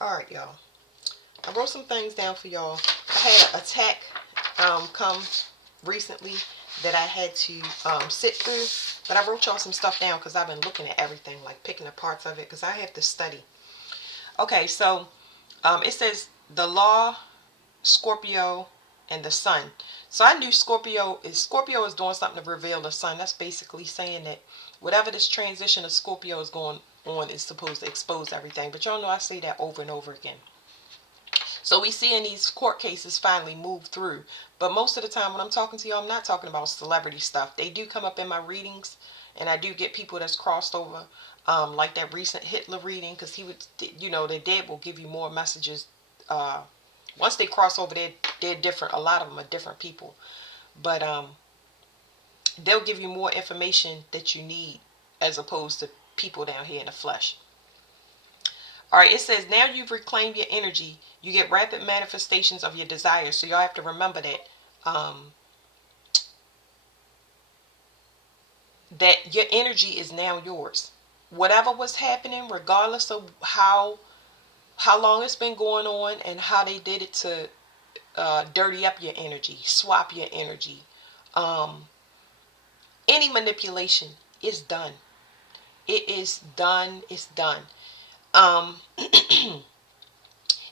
Alright, y'all. I wrote some things down for y'all. I had an attack come recently that I had to sit through. But I wrote y'all some stuff down because I've been looking at everything, like picking the parts of it, because I have to study. Okay, so it says the law, Scorpio, and the sun. So I knew Scorpio is doing something to reveal the sun. That's basically saying that whatever this transition of Scorpio is going on is supposed to expose everything. But y'all know I say that over and over again. So we see in these court cases finally move through. But most of the time when I'm talking to you, I'm not talking about celebrity stuff. They do come up in my readings, and I do get people that's crossed over, like that recent Hitler reading, because he would, the dead will give you more messages. Once they cross over, they're different. A lot of them are different people, but they'll give you more information that you need as opposed to people down here in the flesh. All right, it says now you've reclaimed your energy. You get rapid manifestations of your desires. So y'all have to remember um, that your energy is now yours. Whatever was happening, regardless of how long it's been going on and how they did it to dirty up your energy, swap your energy, um, any manipulation is done. It is done. It's done. Um,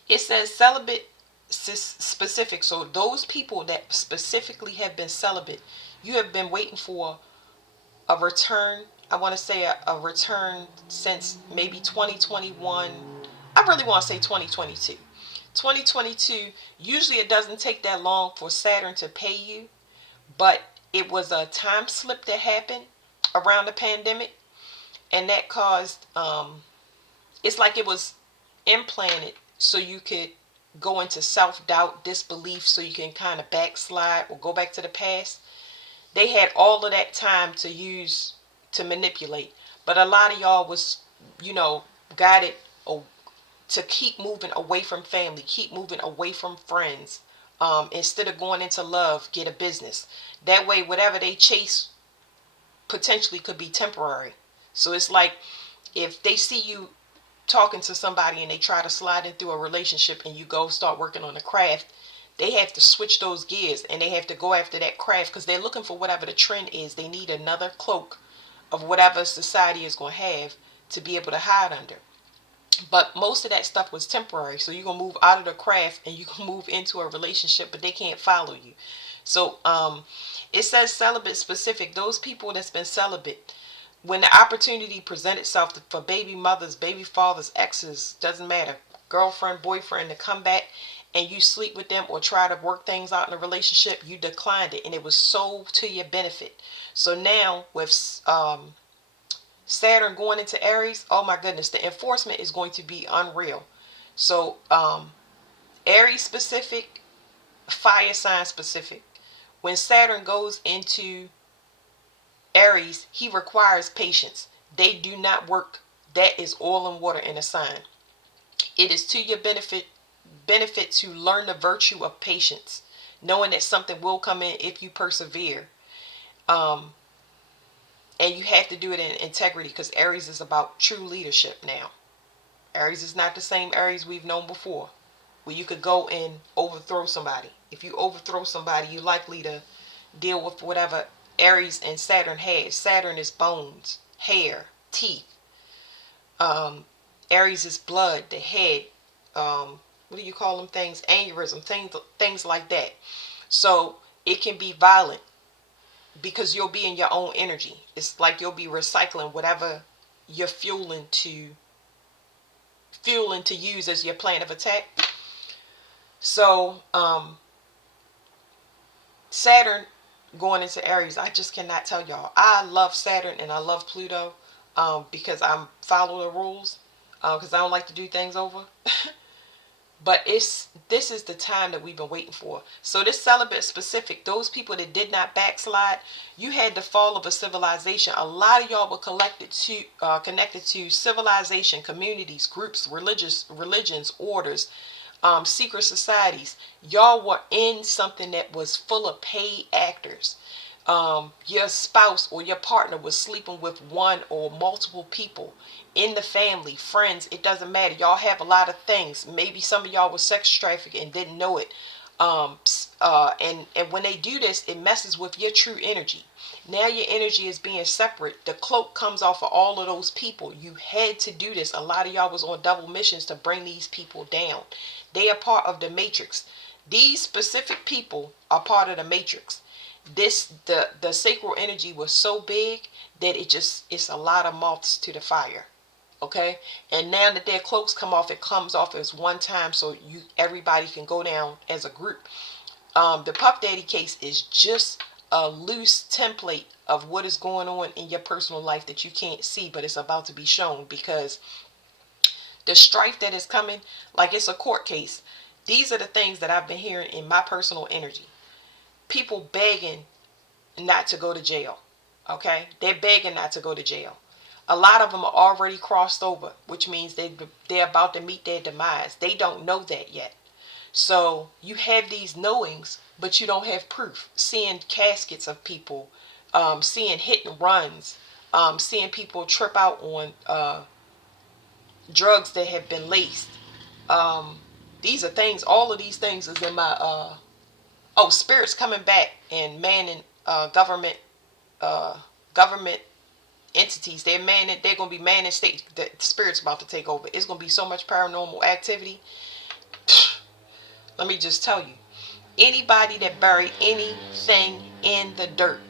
It says celibate specific. So those people that specifically have been celibate, you have been waiting for a return. I want to say a return since maybe 2021. I really want to say 2022. 2022, usually it doesn't take that long for Saturn to pay you, but it was a time slip that happened around the pandemic, and that caused, it's like it was implanted so you could go into self-doubt, disbelief, so you can kind of backslide or go back to the past. They had all of that time to use to manipulate, but a lot of y'all was, you know, guided to keep moving away from family, keep moving away from friends. Instead of going into love, get a business. That way, whatever they chase potentially could be temporary. So it's like if they see you talking to somebody and they try to slide in through a relationship and you go start working on the craft, they have to switch those gears and they have to go after that craft because they're looking for whatever the trend is. They need another cloak of whatever society is going to have to be able to hide under. But most of that stuff was temporary. So you're going to move out of the craft and you can move into a relationship, but they can't follow you. So it says celibate specific. Those people that's been celibate, when the opportunity present itself for baby mothers, baby fathers, exes, doesn't matter, girlfriend, boyfriend, to come back and you sleep with them or try to work things out in a relationship, you declined it and it was so to your benefit. So now with Saturn going into Aries, oh my goodness, the enforcement is going to be unreal. So Aries specific, fire sign specific. When Saturn goes into Aries, he requires patience. They do not work. That is oil and water in a sign. It is to your benefit to learn the virtue of patience, knowing that something will come in if you persevere. Um, and you have to do it in integrity because Aries is about true leadership now. Aries is not the same Aries we've known before, where you could go and overthrow somebody. If you overthrow somebody, you're likely to deal with whatever Aries and Saturn has. Saturn is bones, hair, teeth. Um, Aries is blood, the head. What do you call them things? Aneurysm, things like that. So it can be violent because you'll be in your own energy. It's like you'll be recycling whatever you're fueling to use as your plan of attack. So Saturn going into Aries, I just cannot tell y'all. I love Saturn and I love Pluto because I'm follow the rules because I don't like to do things over. But this is the time that we've been waiting for. So this celibate specific, those people that did not backslide, you had the fall of a civilization. A lot of y'all were connected to civilization, communities, groups, religions, orders, secret societies. Y'all were in something that was full of paid actors. your spouse or your partner was sleeping with one or multiple people in the family, friends, it doesn't matter. Y'all have a lot of things. Maybe some of y'all was sex trafficked and didn't know it. And when they do this, it messes with your true energy. Now your energy is being separate. The cloak comes off of all of those people. You had to do this. A lot of y'all was on double missions to bring these people down. They are part of the matrix. These specific people are part of the matrix. The sacral energy was so big that it's a lot of moths to the fire. Okay, and now that their cloaks come off, it comes off as one time, so you everybody can go down as a group. The Puff Daddy case is just a loose template of what is going on in your personal life that you can't see, but it's about to be shown, because the strife that is coming, like it's a court case. These are the things that I've been hearing in my personal energy. People begging not to go to jail. Okay, they're begging not to go to jail. A lot of them are already crossed over, which means they're about to meet their demise. They don't know that yet. So you have these knowings, but you don't have proof. Seeing caskets of people, seeing hit and runs, seeing people trip out on drugs that have been laced. Um, these are things. All of these things is in my spirits coming back and manning government uh, government entities. They're manning. They're gonna be manning state. The spirits about to take over. It's gonna be so much paranormal activity. Let me just tell you. Anybody that buried anything in the dirt,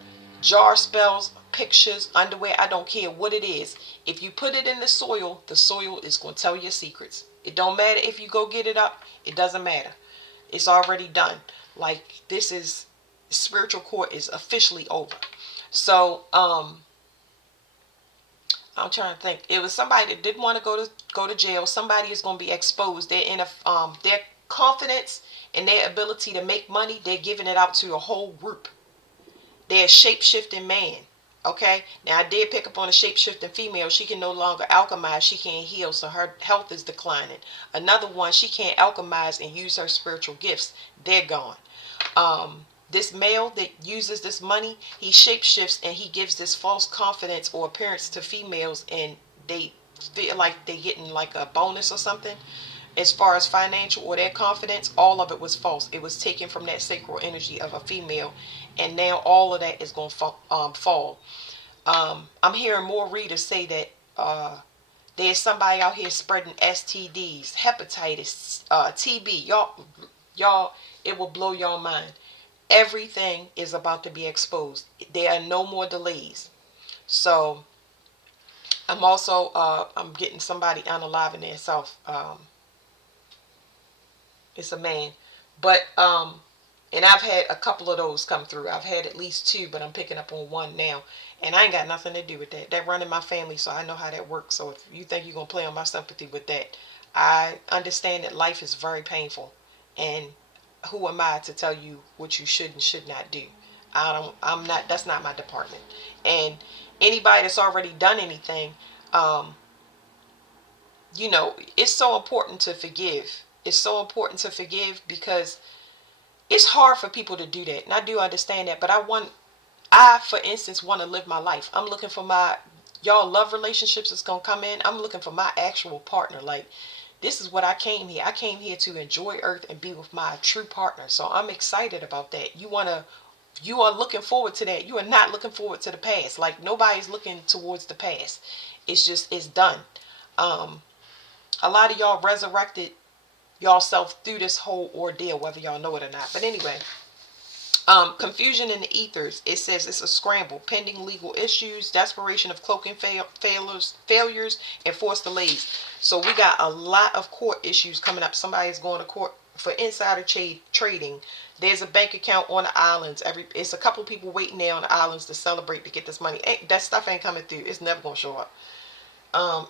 jar spells, pictures, underwear, I don't care what it is. If you put it in the soil is going to tell your secrets. It don't matter if you go get it up. It doesn't matter. It's already done. Like, this is, spiritual court is officially over. So, I'm trying to think. It was somebody that didn't want to go to jail. Somebody is going to be exposed. They're in a their confidence and their ability to make money. They're giving it out to a whole group. They're a shape shifting man. Okay. Now I did pick up on a shape shifting female. She can no longer alchemize. She can't heal, so her health is declining. Another one, she can't alchemize and use her spiritual gifts. They're gone. This male that uses this money, he shapeshifts and he gives this false confidence or appearance to females, and they feel like they're getting like a bonus or something. As far as financial or their confidence, all of it was false. It was taken from that sacral energy of a female, and now all of that is going to fall. I'm hearing more readers say that there's somebody out here spreading STDs, hepatitis, TB. Y'all, it will blow your mind. Everything is about to be exposed. There are no more delays. So I'm also I'm getting somebody unaliving themselves. It's a man, but and I've had a couple of those come through. I've had at least two, but I'm picking up on one now, and I ain't got nothing to do with that. That run in my family, so I know how that works. So if you think you're gonna play on my sympathy with that, I understand that life is very painful, and who am I to tell you what you should and should not do? I'm not. That's not my department. And anybody that's already done anything, um, it's so important to forgive. It's so important to forgive, because it's hard for people to do that, and I do understand that. But for instance, want to live my life. I'm looking for my y'all love relationships that's gonna come in. I'm looking for my actual partner. Like, this is what I came here. I came here to enjoy Earth and be with my true partner. So I'm excited about that. You are looking forward to that. You are not looking forward to the past. Like, nobody's looking towards the past. It's done. Um, a lot of y'all resurrected y'all self through this whole ordeal, whether y'all know it or not. But anyway, confusion in the ethers. It says it's a scramble, pending legal issues, desperation of cloaking failures, and forced delays. So we got a lot of court issues coming up. Somebody's going to court for insider trading. There's a bank account on the islands. It's a couple people waiting there on the islands to celebrate to get this money. That stuff ain't coming through. It's never gonna show up.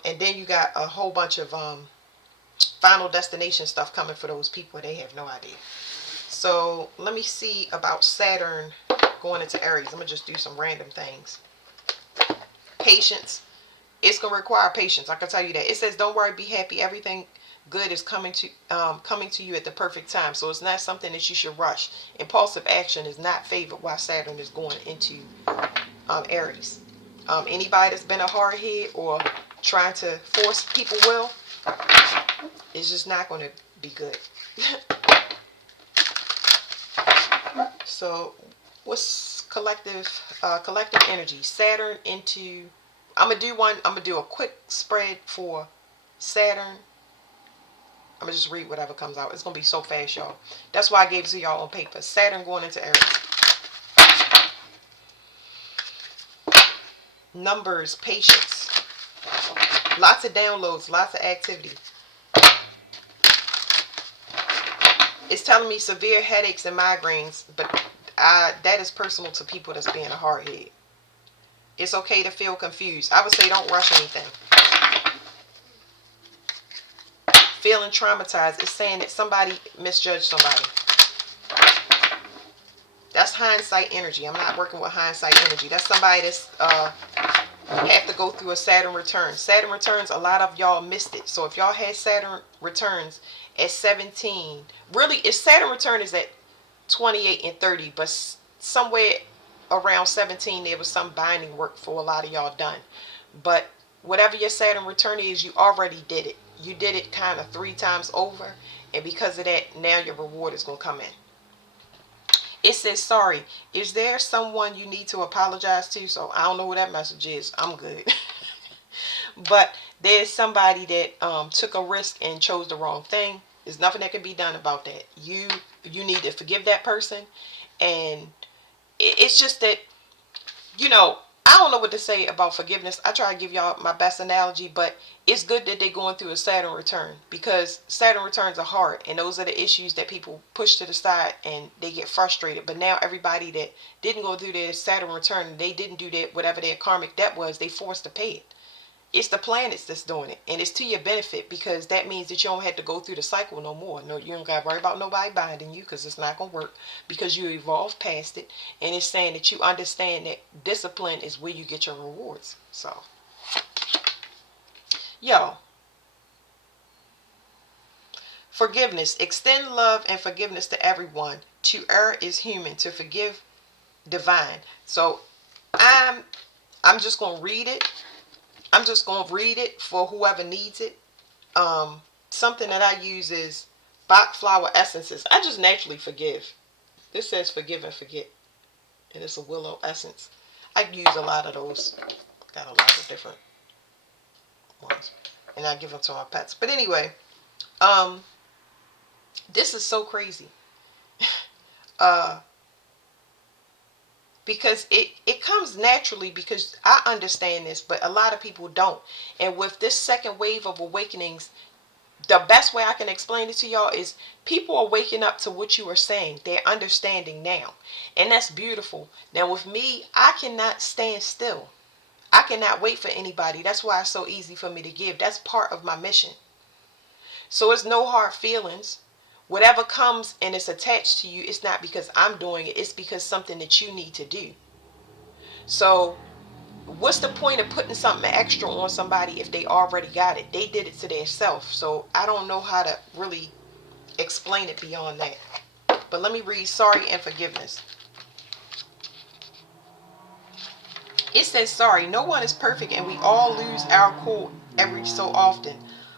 And then you got a whole bunch of final destination stuff coming for those people. They have no idea. So let me see about Saturn going into Aries. I'm going to just do some random things. Patience. It's going to require patience. I can tell you that. It says, don't worry, be happy. Everything good is coming to you at the perfect time. So it's not something that you should rush. Impulsive action is not favored while Saturn is going into Aries. Anybody that's been a hard head or trying to force people will, it's just not going to be good. So what's collective energy? Saturn into, I'm gonna do a quick spread for Saturn. I'm gonna just read whatever comes out. It's gonna be so fast, y'all. That's why I gave it to y'all on paper. Saturn going into Aries. Numbers, patience, lots of downloads, lots of activity. It's telling me severe headaches and migraines, but that is personal to people that's being a hardhead. It's okay to feel confused. I would say don't rush anything. Feeling traumatized. It's saying that somebody misjudged somebody. That's hindsight energy. I'm not working with hindsight energy. That's somebody that's have to go through a Saturn return. Saturn returns, a lot of y'all missed it. So if y'all had Saturn returns at 17, really, if Saturn return is at 28 and 30, but somewhere around 17, there was some binding work for a lot of y'all done. But whatever your Saturn return is, you already did it. You did it kind of 3 times over. And because of that, now your reward is going to come in. It says, sorry, is there someone you need to apologize to? So I don't know what that message is. I'm good. But there's somebody that took a risk and chose the wrong thing. There's nothing that can be done about that. You need to forgive that person. And it's just that, I don't know what to say about forgiveness. I try to give y'all my best analogy, but it's good that they're going through a Saturn return, because Saturn returns are hard, and those are the issues that people push to the side and they get frustrated. But now everybody that didn't go through their Saturn return, they didn't do that, whatever their karmic debt was, they forced to pay it. It's the planets that's doing it, and it's to your benefit, because that means that you don't have to go through the cycle no more. No, you don't got to worry about nobody binding you, because it's not going to work, because you evolved past it. And it's saying that you understand that discipline is where you get your rewards. So, yo, forgiveness. Extend love and forgiveness to everyone. To err is human, to forgive divine. So I'm just going to read it. I'm just going to read it for whoever needs it. Something that I use is Bach flower essences. I just naturally forgive. This says forgive and forget, and it's a willow essence. I use a lot of those. Got a lot of different ones, and I give them to my pets. But anyway, this is so crazy. Because it comes naturally, because I understand this, but a lot of people don't. And with this second wave of awakenings, the best way I can explain it to y'all is people are waking up to what you are saying. They're understanding now. And that's beautiful. Now with me, I cannot stand still. I cannot wait for anybody. That's why it's so easy for me to give. That's part of my mission. So it's no hard feelings. Whatever comes and it's attached to you, it's not because I'm doing it. It's because something that you need to do. So what's the point of putting something extra on somebody if they already got it? They did it to themselves. So I don't know how to really explain it beyond that. But let me read sorry and forgiveness. It says, sorry, no one is perfect, and we all lose our cool every so often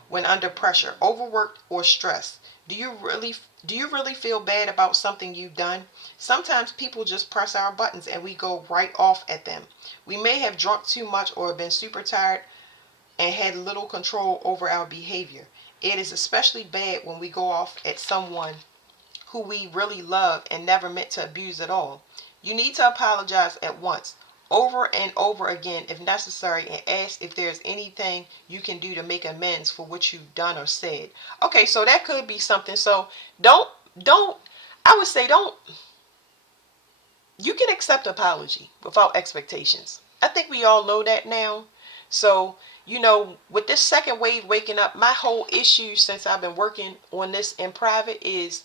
when under pressure, overworked, or stressed. Do you really feel bad about something you've done? Sometimes people just press our buttons and we go right off at them. We may have drunk too much or been super tired and had little control over our behavior. It is especially bad when we go off at someone who we really love and never meant to abuse at all. You need to apologize at once, over and over again if necessary, and ask if there's anything you can do to make amends for what you've done or said. Okay, so that could be something. So don't I would say don't you can accept apology without expectations. I think we all know that now. So, with this second wave waking up, my whole issue since I've been working on this in private is,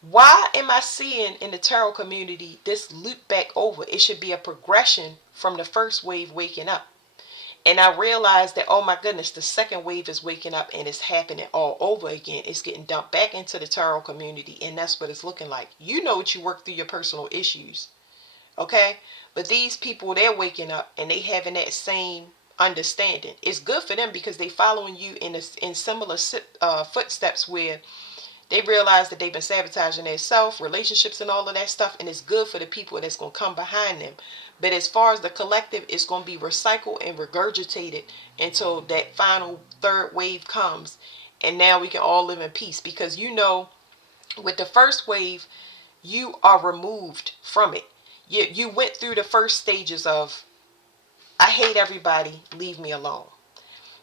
why am I seeing in the tarot community this loop back over? It should be a progression from the first wave waking up. And I realized that, oh my goodness, the second wave is waking up and it's happening all over again. It's getting dumped back into the tarot community, and that's what it's looking like. You know what, you work through your personal issues, okay? But these people, they're waking up and they having that same understanding. It's good for them because they following you in similar footsteps, where they realize that they've been sabotaging their self, relationships, and all of that stuff, and it's good for the people that's going to come behind them. But as far as the collective, it's going to be recycled and regurgitated until that final third wave comes, and now we can all live in peace. Because with the first wave, you are removed from it. You went through the first stages of, I hate everybody, leave me alone.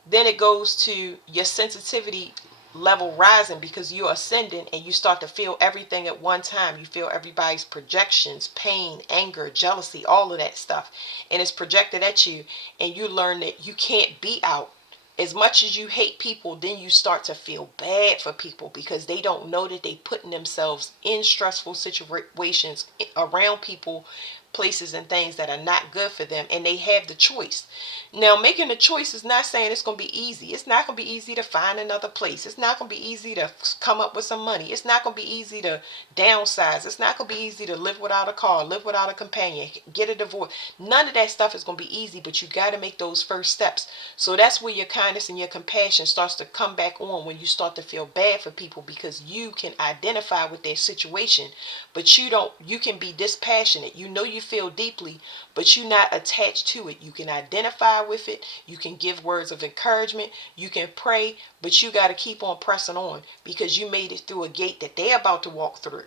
Then it goes to your sensitivity level rising because you're ascending and you start to feel everything at one time. You feel everybody's projections, pain, anger, jealousy, all of that stuff. And it's projected at you, and you learn that you can't be out. As much as you hate people, then you start to feel bad for people because they don't know that they putting themselves in stressful situations around people, places, and things that are not good for them, and they have the choice. Now, making the choice is not saying it's going to be easy. It's not going to be easy to find another place. It's not going to be easy to come up with some money. It's not going to be easy to downsize. It's not going to be easy to live without a car, live without a companion, get a divorce. None of that stuff is going to be easy, but you got to make those first steps. So that's where your kindness and your compassion starts to come back on, when you start to feel bad for people because you can identify with their situation, but you can be dispassionate. You feel deeply, but you're not attached to it. You can identify with it. You can give words of encouragement. You can pray, but you got to keep on pressing on because you made it through a gate that they're about to walk through.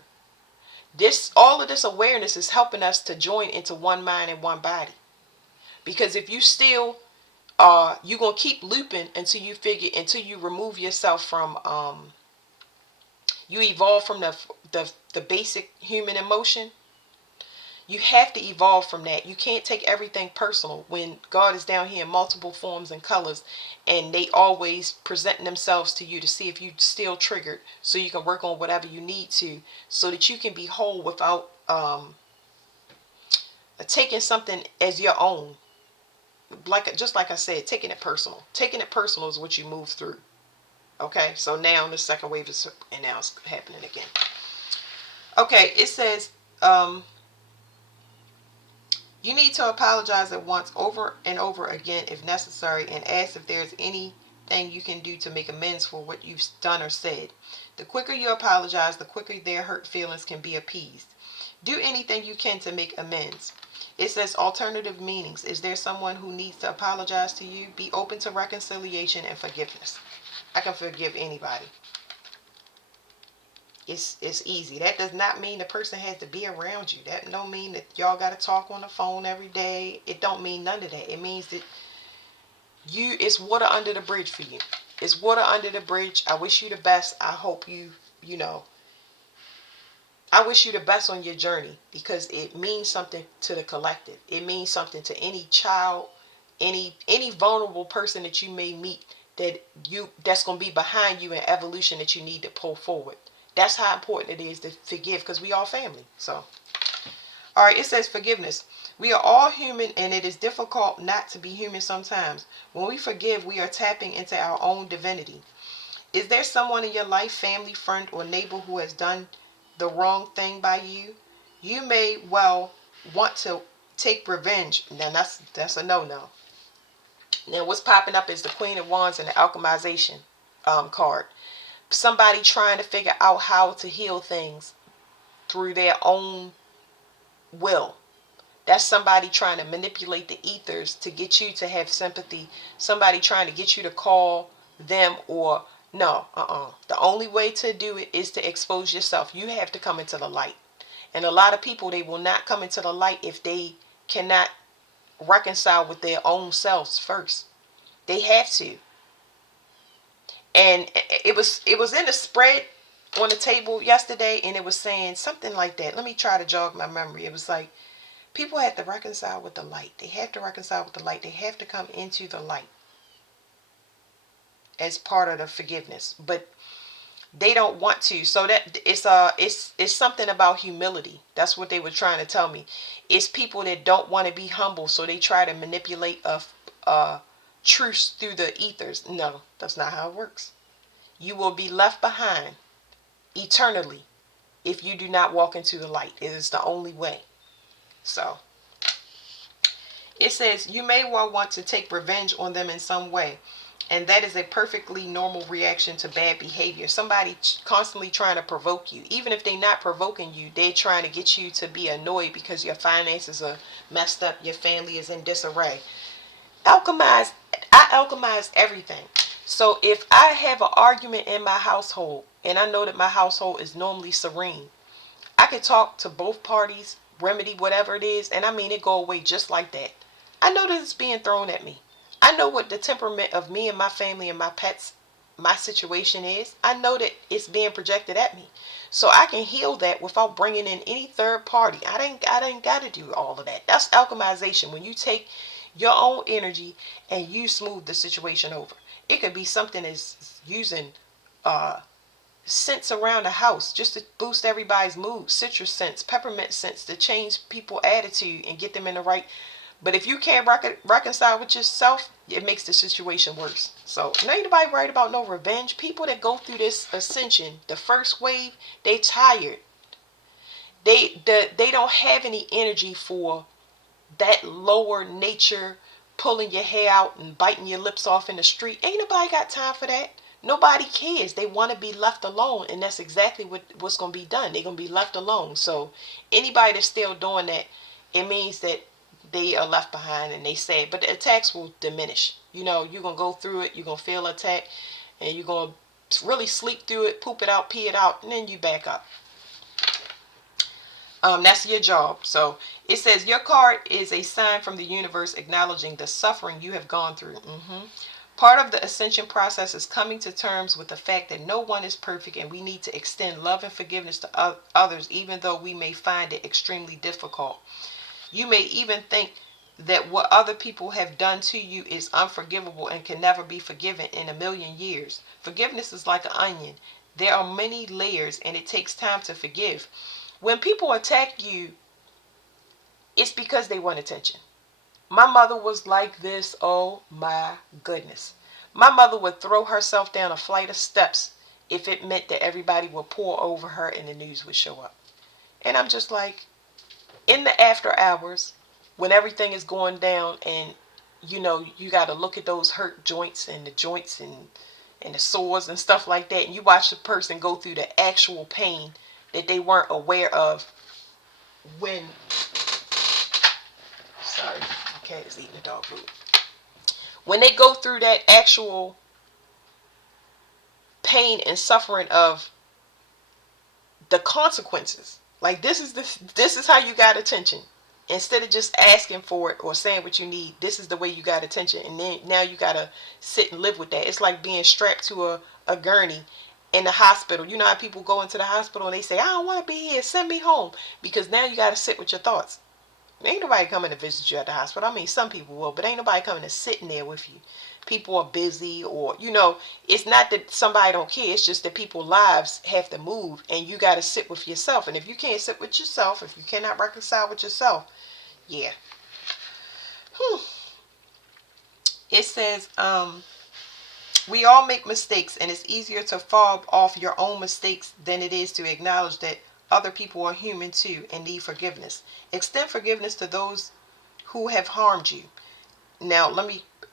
All of this awareness is helping us to join into one mind and one body. Because if you still you're gonna keep looping until you remove yourself from you evolve from the basic human emotion. You have to evolve from that. You can't take everything personal when God is down here in multiple forms and colors, and they always presenting themselves to you to see if you still triggered, so you can work on whatever you need to, so that you can be whole without taking something as your own. Just like I said, taking it personal. Taking it personal is what you move through. Okay, so now the second wave is, and now it's happening again. Okay, it says, you need to apologize at once, over and over again if necessary, and ask if there's anything you can do to make amends for what you've done or said. The quicker you apologize, the quicker their hurt feelings can be appeased. Do anything you can to make amends. It says alternative meanings. Is there someone who needs to apologize to you? Be open to reconciliation and forgiveness. I can forgive anybody. It's easy. That does not mean the person has to be around you. That don't mean that y'all got to talk on the phone every day. It don't mean none of that. It means that it's water under the bridge for you. It's water under the bridge. I wish you the best. I hope I wish you the best on your journey, because it means something to the collective. It means something to any child, any vulnerable person that you may meet, that's going to be behind you in evolution, that you need to pull forward. That's how important it is to forgive, because we all family. So, all right, it says forgiveness. We are all human, and it is difficult not to be human sometimes. When we forgive, we are tapping into our own divinity. Is there someone in your life, family, friend, or neighbor, who has done the wrong thing by you? You may well want to take revenge. Now that's a no-no. Now what's popping up is the Queen of Wands and the Alchemization card. Somebody trying to figure out how to heal things through their own will. That's somebody trying to manipulate the ethers to get you to have sympathy. Somebody trying to get you to call them, or no, The only way to do it is to expose yourself. You have to come into the light. And a lot of people, they will not come into the light if they cannot reconcile with their own selves first. They have to. And it was in the spread on the table yesterday, and it was saying something like that. Let me try to jog my memory. It was like, people have to reconcile with the light. They have to reconcile with the light. They have to come into the light as part of the forgiveness. But they don't want to. So that it's something about humility. That's what they were trying to tell me. It's people that don't want to be humble, so they try to manipulate truce through the ethers. No, that's not how it works. You will be left behind eternally if you do not walk into the light. It is the only way. So it says you may well want to take revenge on them in some way. And that is a perfectly normal reaction to bad behavior. Somebody constantly trying to provoke you. Even if they're not provoking you, they're trying to get you to be annoyed because your finances are messed up, your family is in disarray. Alchemize, I alchemize everything. So if I have an argument in my household, and I know that my household is normally serene, I could talk to both parties, remedy whatever it is, and I mean it go away just like that. I know that it's being thrown at me. I know what the temperament of me and my family and my pets, my situation is. I know that it's being projected at me. So I can heal that without bringing in any third party. I didn't got to do all of that. That's alchemization. When you take your own energy and you smooth the situation over. It could be something as using uh, scents around the house just to boost everybody's mood. Citrus scents, peppermint scents to change people's attitude and get them in the right. But if you can't reconcile with yourself, it makes the situation worse. So, ain't nobody worried about no revenge. People that go through this ascension, the first wave, they tired. They don't have any energy for that lower nature, pulling your hair out and biting your lips off in the street. Ain't nobody got time for that. Nobody cares. They want to be left alone, and that's exactly what's going to be done. They're going to be left alone. So anybody that's still doing that, it means that they are left behind and they sad. But the attacks will diminish. You're going to go through it. You're going to feel attacked, and you're going to really sleep through it, poop it out, pee it out, and then you back up. That's your job. So it says your card is a sign from the universe acknowledging the suffering you have gone through. Part of the ascension process is coming to terms with the fact that no one is perfect, and we need to extend love and forgiveness to others, even though we may find it extremely difficult. You may even think that what other people have done to you is unforgivable and can never be forgiven in a million years. Forgiveness is like an onion. There are many layers, and it takes time to forgive. When people attack you, it's because they want attention. My mother was like this. Oh my goodness. My mother would throw herself down a flight of steps if it meant that everybody would pour over her and the news would show up. And I'm just like, in the after hours, when everything is going down and you got to look at those hurt joints and the joints and the sores and stuff like that, and you watch the person go through the actual pain that they weren't aware of when, sorry, my cat is eating the dog food. When they go through that actual pain and suffering of the consequences, like this is how you got attention. Instead of just asking for it or saying what you need, this is the way you got attention, and then now you gotta sit and live with that. It's like being strapped to a gurney in the hospital. You know how people go into the hospital and they say, I don't want to be here, send me home, because now you got to sit with your thoughts. Ain't nobody coming to visit you at the hospital. I mean, some people will, but ain't nobody coming to sit in there with you. People are busy, or it's not that somebody don't care, it's just that people's lives have to move, and you got to sit with yourself. And if you can't sit with yourself, if you cannot reconcile with yourself, yeah. It says, we all make mistakes, and it's easier to fall off your own mistakes than it is to acknowledge that other people are human too and need forgiveness. Extend forgiveness to those who have harmed you. Now,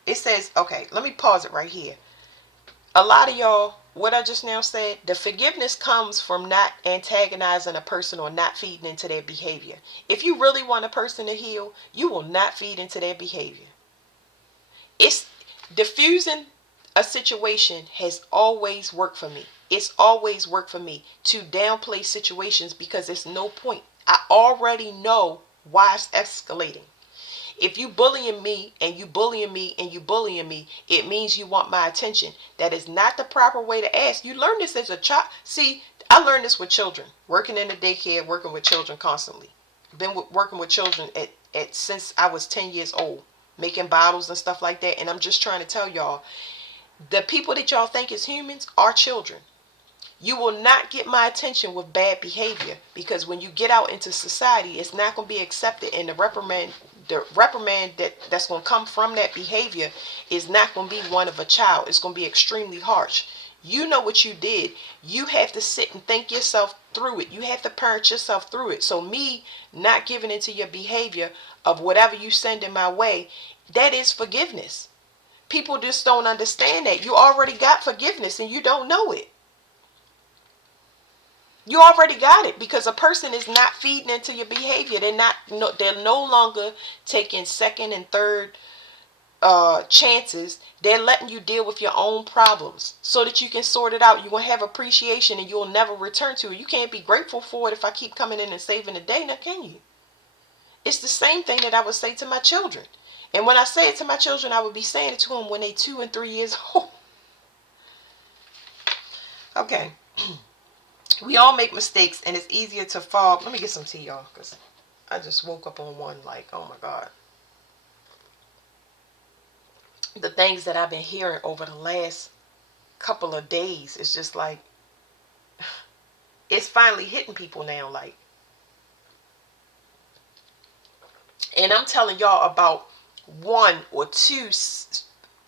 it says, okay, let me pause it right here. A lot of y'all, what I just now said, the forgiveness comes from not antagonizing a person or not feeding into their behavior. If you really want a person to heal, you will not feed into their behavior. It's diffusing a situation has always worked for me. It's always worked for me to downplay situations because it's no point. I already know why it's escalating. If you bullying me and you bullying me and you bullying me, it means you want my attention. That is not the proper way to ask. You learn this as a child. See, I learned this with children. Working in the daycare, working with children constantly. Working with children since I was 10 years old. Making bottles and stuff like that. And I'm just trying to tell y'all, the people that y'all think is humans are children. You will not get my attention with bad behavior, because when you get out into society, it's not going to be accepted, and the reprimand the reprimand that's going to come from that behavior is not going to be one of a child. It's going to be extremely harsh. You know what you did. You have to sit and think yourself through it. You have to parent yourself through it. So me not giving into your behavior of whatever you send in my way, that is forgiveness. People just don't understand that. You already got forgiveness and you don't know it. You already got it, because a person is not feeding into your behavior. They're no longer taking second and third chances. They're letting you deal with your own problems so that you can sort it out. You're going to have appreciation and you'll never return to it. You can't be grateful for it if I keep coming in and saving the day. Now can you? It's the same thing that I would say to my children. And when I say it to my children, I would be saying it to them when they're 2 and 3 years old. Okay. We all make mistakes and it's easier to fall. Let me get some tea, y'all, because I just woke up on one like, oh my God. The things that I've been hearing over the last couple of days, it's just like, it's finally hitting people now, like. And I'm telling y'all about one or two, it's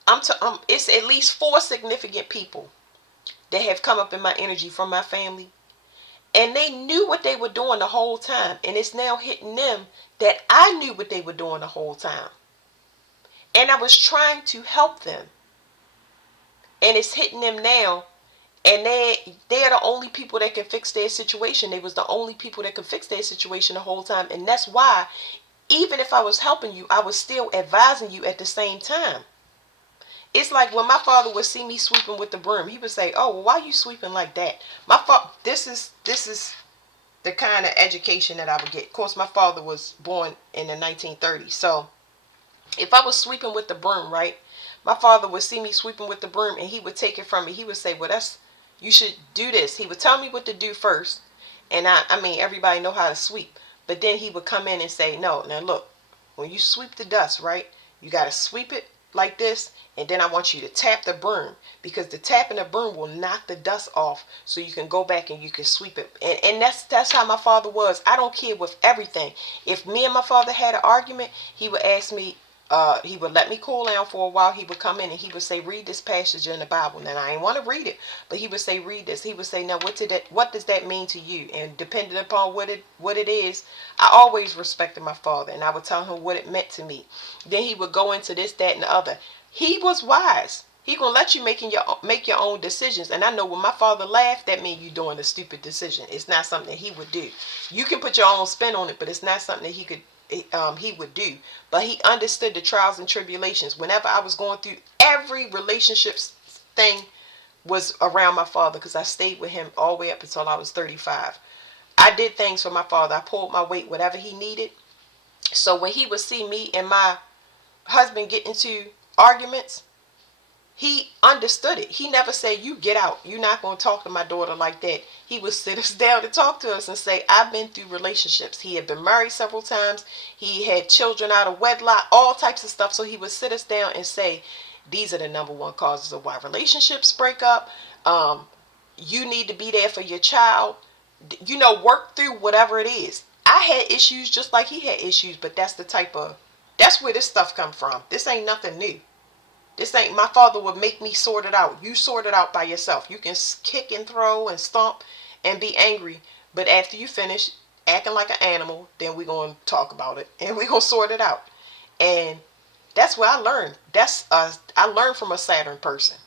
at least 4 significant people that have come up in my energy from my family. And they knew what they were doing the whole time. And it's now hitting them that I knew what they were doing the whole time. And I was trying to help them. And it's hitting them now. And they're the only people that can fix their situation. They was the only people that could fix their situation the whole time. And that's why, even if I was helping you, I was still advising you at the same time. It's like when my father would see me sweeping with the broom, he would say, oh, well, why are you sweeping like that? This is the kind of education that I would get. Of course, my father was born in the 1930s. So if I was sweeping with the broom, right, my father would see me sweeping with the broom and he would take it from me. He would say, well, you should do this. He would tell me what to do first. And I mean, everybody know how to sweep. But then he would come in and say, no, now look, when you sweep the dust, right, you got to sweep it like this, and then I want you to tap the broom, because the tapping the broom will knock the dust off, so you can go back and you can sweep it. And that's how my father was. I don't care with everything. If me and my father had an argument, he would ask me, he would let me cool down for a while. He would come in and he would say, read this passage in the Bible. Now I didn't want to read it, but he would say, read this. He would say, now what does that mean to you? And depending upon what it is, I always respected my father, and I would tell him what it meant to me. Then he would go into this, that, and the other. He was wise. He gonna let you make your own decisions. And I know when my father laughed, that means you doing a stupid decision. It's not something that he would do. You can put your own spin on it, but it's not something that he would do. But he understood the trials and tribulations. Whenever I was going through, every relationship thing was around my father, because I stayed with him all the way up until I was 35. I did things for my father. I pulled my weight, whatever he needed. So when he would see me and my husband get into arguments, he understood it. He never said, you get out. You're not going to talk to my daughter like that. He would sit us down to talk to us and say, I've been through relationships. He had been married several times. He had children out of wedlock, all types of stuff. So he would sit us down and say, these are the number one causes of why relationships break up. You need to be there for your child. Work through whatever it is. I had issues just like he had issues, but that's where this stuff come from. This ain't nothing new. My father would make me sort it out. You sort it out by yourself. You can kick and throw and stomp and be angry, but after you finish acting like an animal, then we're going to talk about it and we're going to sort it out. And that's where I learned. I learned from a Saturn person.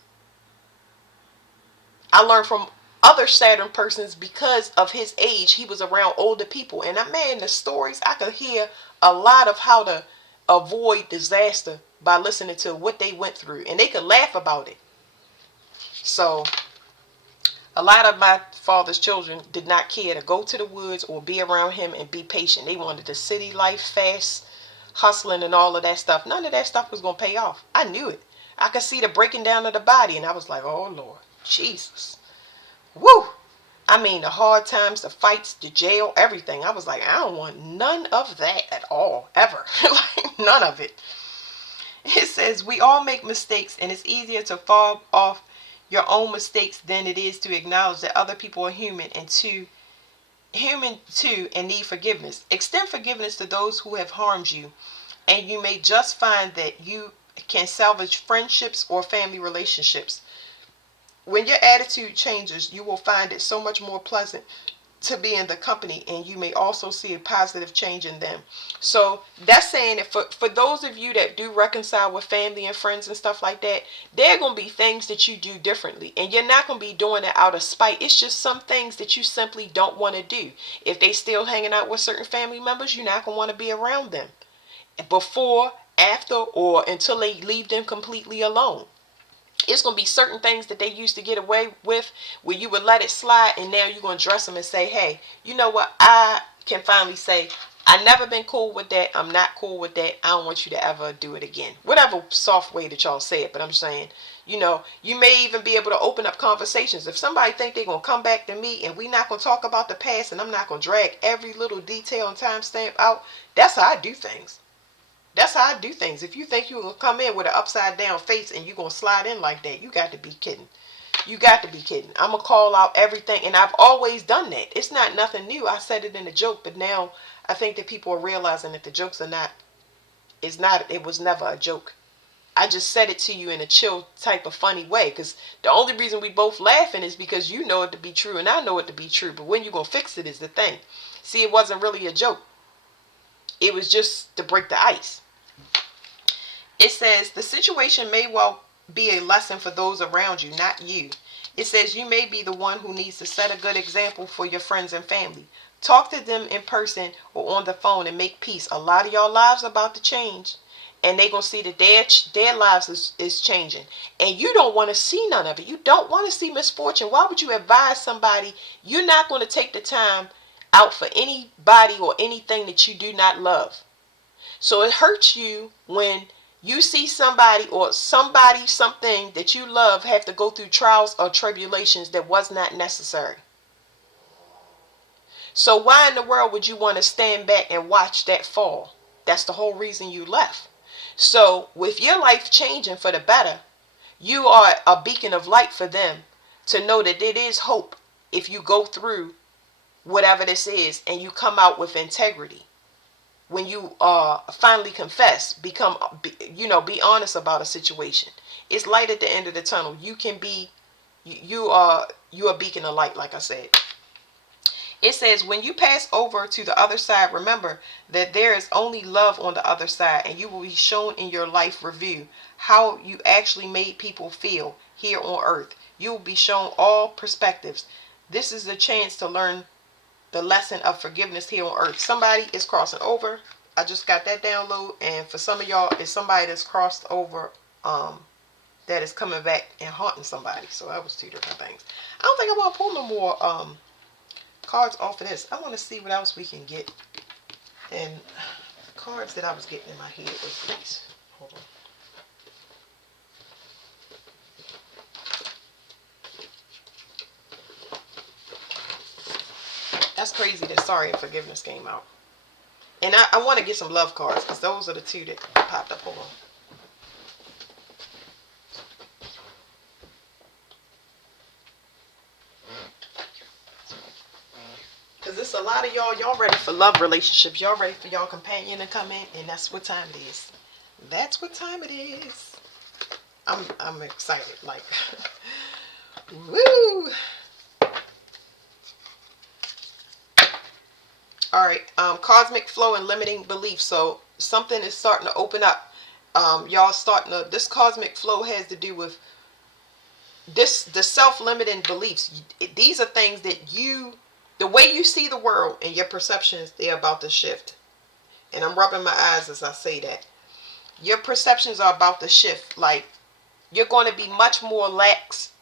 I learned from other Saturn persons because of his age. He was around older people. And the stories, I could hear a lot of how to avoid disaster by listening to what they went through. And they could laugh about it. So a lot of my father's children did not care to go to the woods or be around him and be patient. They wanted the city life, fast, hustling and all of that stuff. None of that stuff was going to pay off. I knew it. I could see the breaking down of the body, and I was like, oh Lord, Jesus. Woo! I mean, the hard times, the fights, the jail, everything. I was like, I don't want none of that at all, ever. Like, none of it. It says, we all make mistakes, and it's easier to fall off your own mistakes than it is to acknowledge that other people are human and need forgiveness. Extend forgiveness to those who have harmed you. And you may just find that you can salvage friendships or family relationships. When your attitude changes, you will find it so much more pleasant to be in the company, and you may also see a positive change in them. So that's saying that for those of you that do reconcile with family and friends and stuff like that, there are going to be things that you do differently, and you're not going to be doing it out of spite. It's just some things that you simply don't want to do. If they still hanging out with certain family members, you're not going to want to be around them before, after, or until they leave them completely alone. It's going to be certain things that they used to get away with where you would let it slide, and now you're going to dress them and say, hey, you know what, I can finally say, I never been cool with that, I'm not cool with that, I don't want you to ever do it again. Whatever soft way that y'all say it, but I'm saying, you may even be able to open up conversations. If somebody think they're going to come back to me and we not going to talk about the past, and I'm not going to drag every little detail and timestamp out, that's how I do things. That's how I do things. If you think you're going to come in with an upside down face and you're going to slide in like that, you got to be kidding. You got to be kidding. I'm going to call out everything. And I've always done that. It's not nothing new. I said it in a joke, but now I think that people are realizing that the jokes are not, it was never a joke. I just said it to you in a chill type of funny way, because the only reason we both laughing is because you know it to be true and I know it to be true. But when you going to fix it is the thing. See, it wasn't really a joke. It was just to break the ice. It says the situation may well be a lesson for those around you, not you. It says you may be the one who needs to set a good example for your friends and family. Talk to them in person or on the phone and make peace. A lot of y'all lives about to change, and they gonna see that their lives is changing, and you don't want to see none of it. You don't want to see misfortune. Why would you advise somebody? You're not going to take the time out for anybody or anything that you do not love. So it hurts you when you see somebody or something that you love have to go through trials or tribulations that was not necessary. So why in the world would you want to stand back and watch that fall? That's the whole reason you left. So with your life changing for the better, you are a beacon of light for them to know that it is hope if you go through whatever this is and you come out with integrity. When you finally confess, be honest about a situation. It's light at the end of the tunnel. You can be, you are a beacon of light, like I said. It says when you pass over to the other side, remember that there is only love on the other side, and you will be shown in your life review how you actually made people feel here on earth. You will be shown all perspectives. This is the chance to learn the lesson of forgiveness here on earth. Somebody is crossing over. I just got that download, and for some of y'all, it's somebody that's crossed over that is coming back and haunting somebody. So that was two different things. I don't think I want to pull no more cards off of this. I want to see what else we can get. And cards that I was getting in my head was these. Hold on. That's crazy that Sorry and Forgiveness came out. And I want to get some love cards, because those are the two that popped up. Hold on. Because it's a lot of y'all ready for love relationships. Y'all ready for y'all companion to come in, and that's what time it is. That's what time it is. I'm excited, like, woo! All right, cosmic flow and limiting beliefs. So something is starting to open up. Y'all starting to. This cosmic flow has to do with the self-limiting beliefs. These are things that the way you see the world and your perceptions, they're about to shift. And I'm rubbing my eyes as I say that. Your perceptions are about to shift. Like, you're going to be much more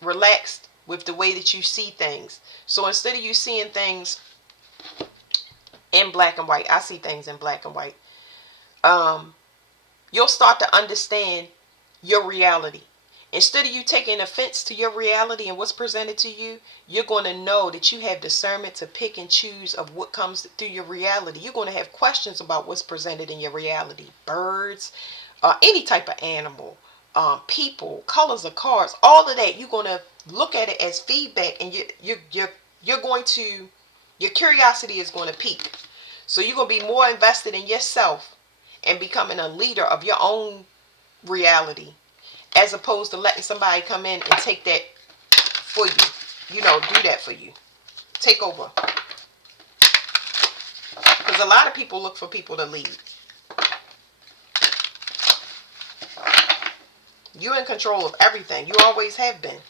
relaxed with the way that you see things. So instead of you seeing things in black and white, I see things in black and white. You'll start to understand your reality. Instead of you taking offense to your reality and what's presented to you, you're going to know that you have discernment to pick and choose of what comes through your reality. You're going to have questions about what's presented in your reality. Birds, any type of animal, people, colors of cards, all of that. You're going to look at it as feedback, and you're going to, your curiosity is going to peak. So you're going to be more invested in yourself and becoming a leader of your own reality, as opposed to letting somebody come in and take that for you. Do that for you. Take over. Because a lot of people look for people to lead. You're in control of everything. You always have been.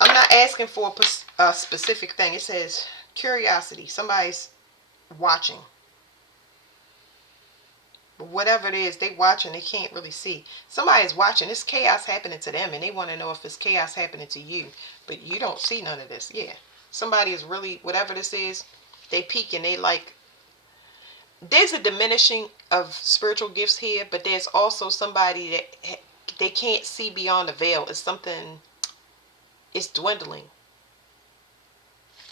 I'm not asking for a specific thing. It says curiosity. Somebody's watching. But whatever it is, they watching, they can't really see. Somebody's watching. It's chaos happening to them, and they want to know if it's chaos happening to you. But you don't see none of this. Yeah. Somebody is really, whatever this is, they peek and they like. There's a diminishing of spiritual gifts here, but there's also somebody that they can't see beyond the veil. It's something, it's dwindling.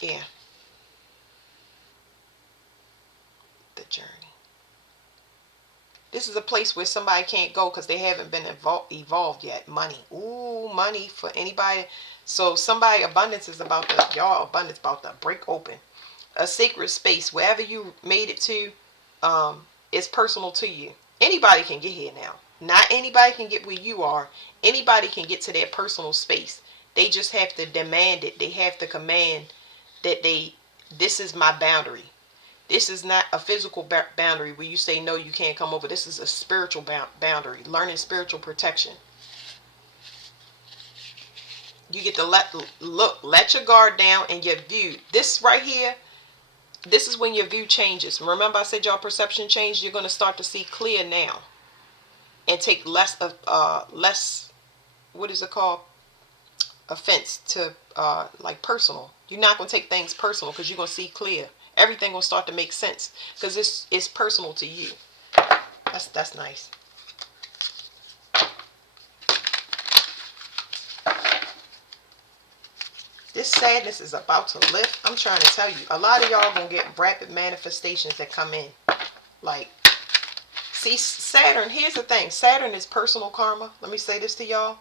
Yeah. The journey. This is a place where somebody can't go because they haven't been evolved yet. Money. Ooh, money for anybody. So somebody, abundance is about to, y'all abundance about to break open. A sacred space, wherever you made it to, is personal to you. Anybody can get here now. Not anybody can get where you are. Anybody can get to their personal space. They just have to demand it. They have to command that this is my boundary. This is not a physical boundary where you say, no, you can't come over. This is a spiritual boundary. Learning spiritual protection. You get to let your guard down and your view. This right here, this is when your view changes. Remember I said your perception changed? You're going to start to see clear now. And take less what is it called? Offense to, like personal. You're not going to take things personal because you're going to see clear. Everything will start to make sense because it's personal to you. That's nice. This sadness is about to lift. I'm trying to tell you, a lot of y'all gonna get rapid manifestations that come in. Like, see, Saturn, here's the thing. Saturn is personal karma. Let me say this to y'all.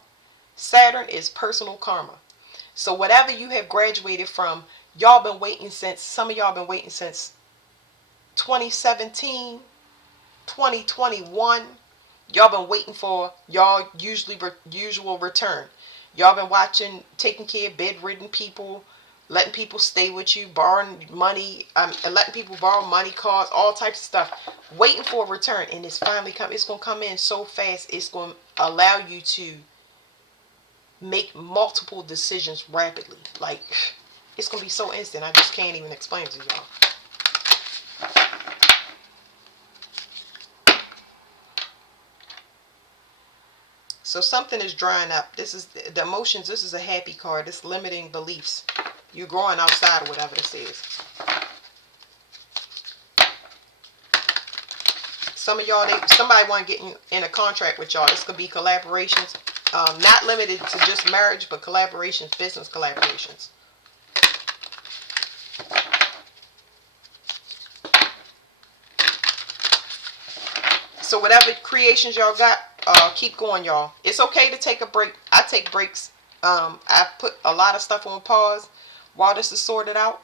Saturn is personal karma. So whatever you have graduated from, some of y'all been waiting since 2017, 2021. Y'all been waiting for y'all usual return. Y'all been watching, taking care of bedridden people, letting people stay with you, borrowing money, letting people borrow money, cards, all types of stuff, waiting for a return, and it's finally come. It's gonna come in so fast. It's gonna allow you to make multiple decisions rapidly. Like, it's gonna be so instant. I just can't even explain it to y'all. So something is drying up. This is the emotions. This is a happy card. This limiting beliefs. You're growing outside of whatever this is. Some of y'all, somebody want to get in a contract with y'all. This could be collaborations. Not limited to just marriage, but collaborations, business collaborations. So whatever creations y'all got, keep going, y'all. It's okay to take a break. I take breaks. I put a lot of stuff on pause while this is sorted out.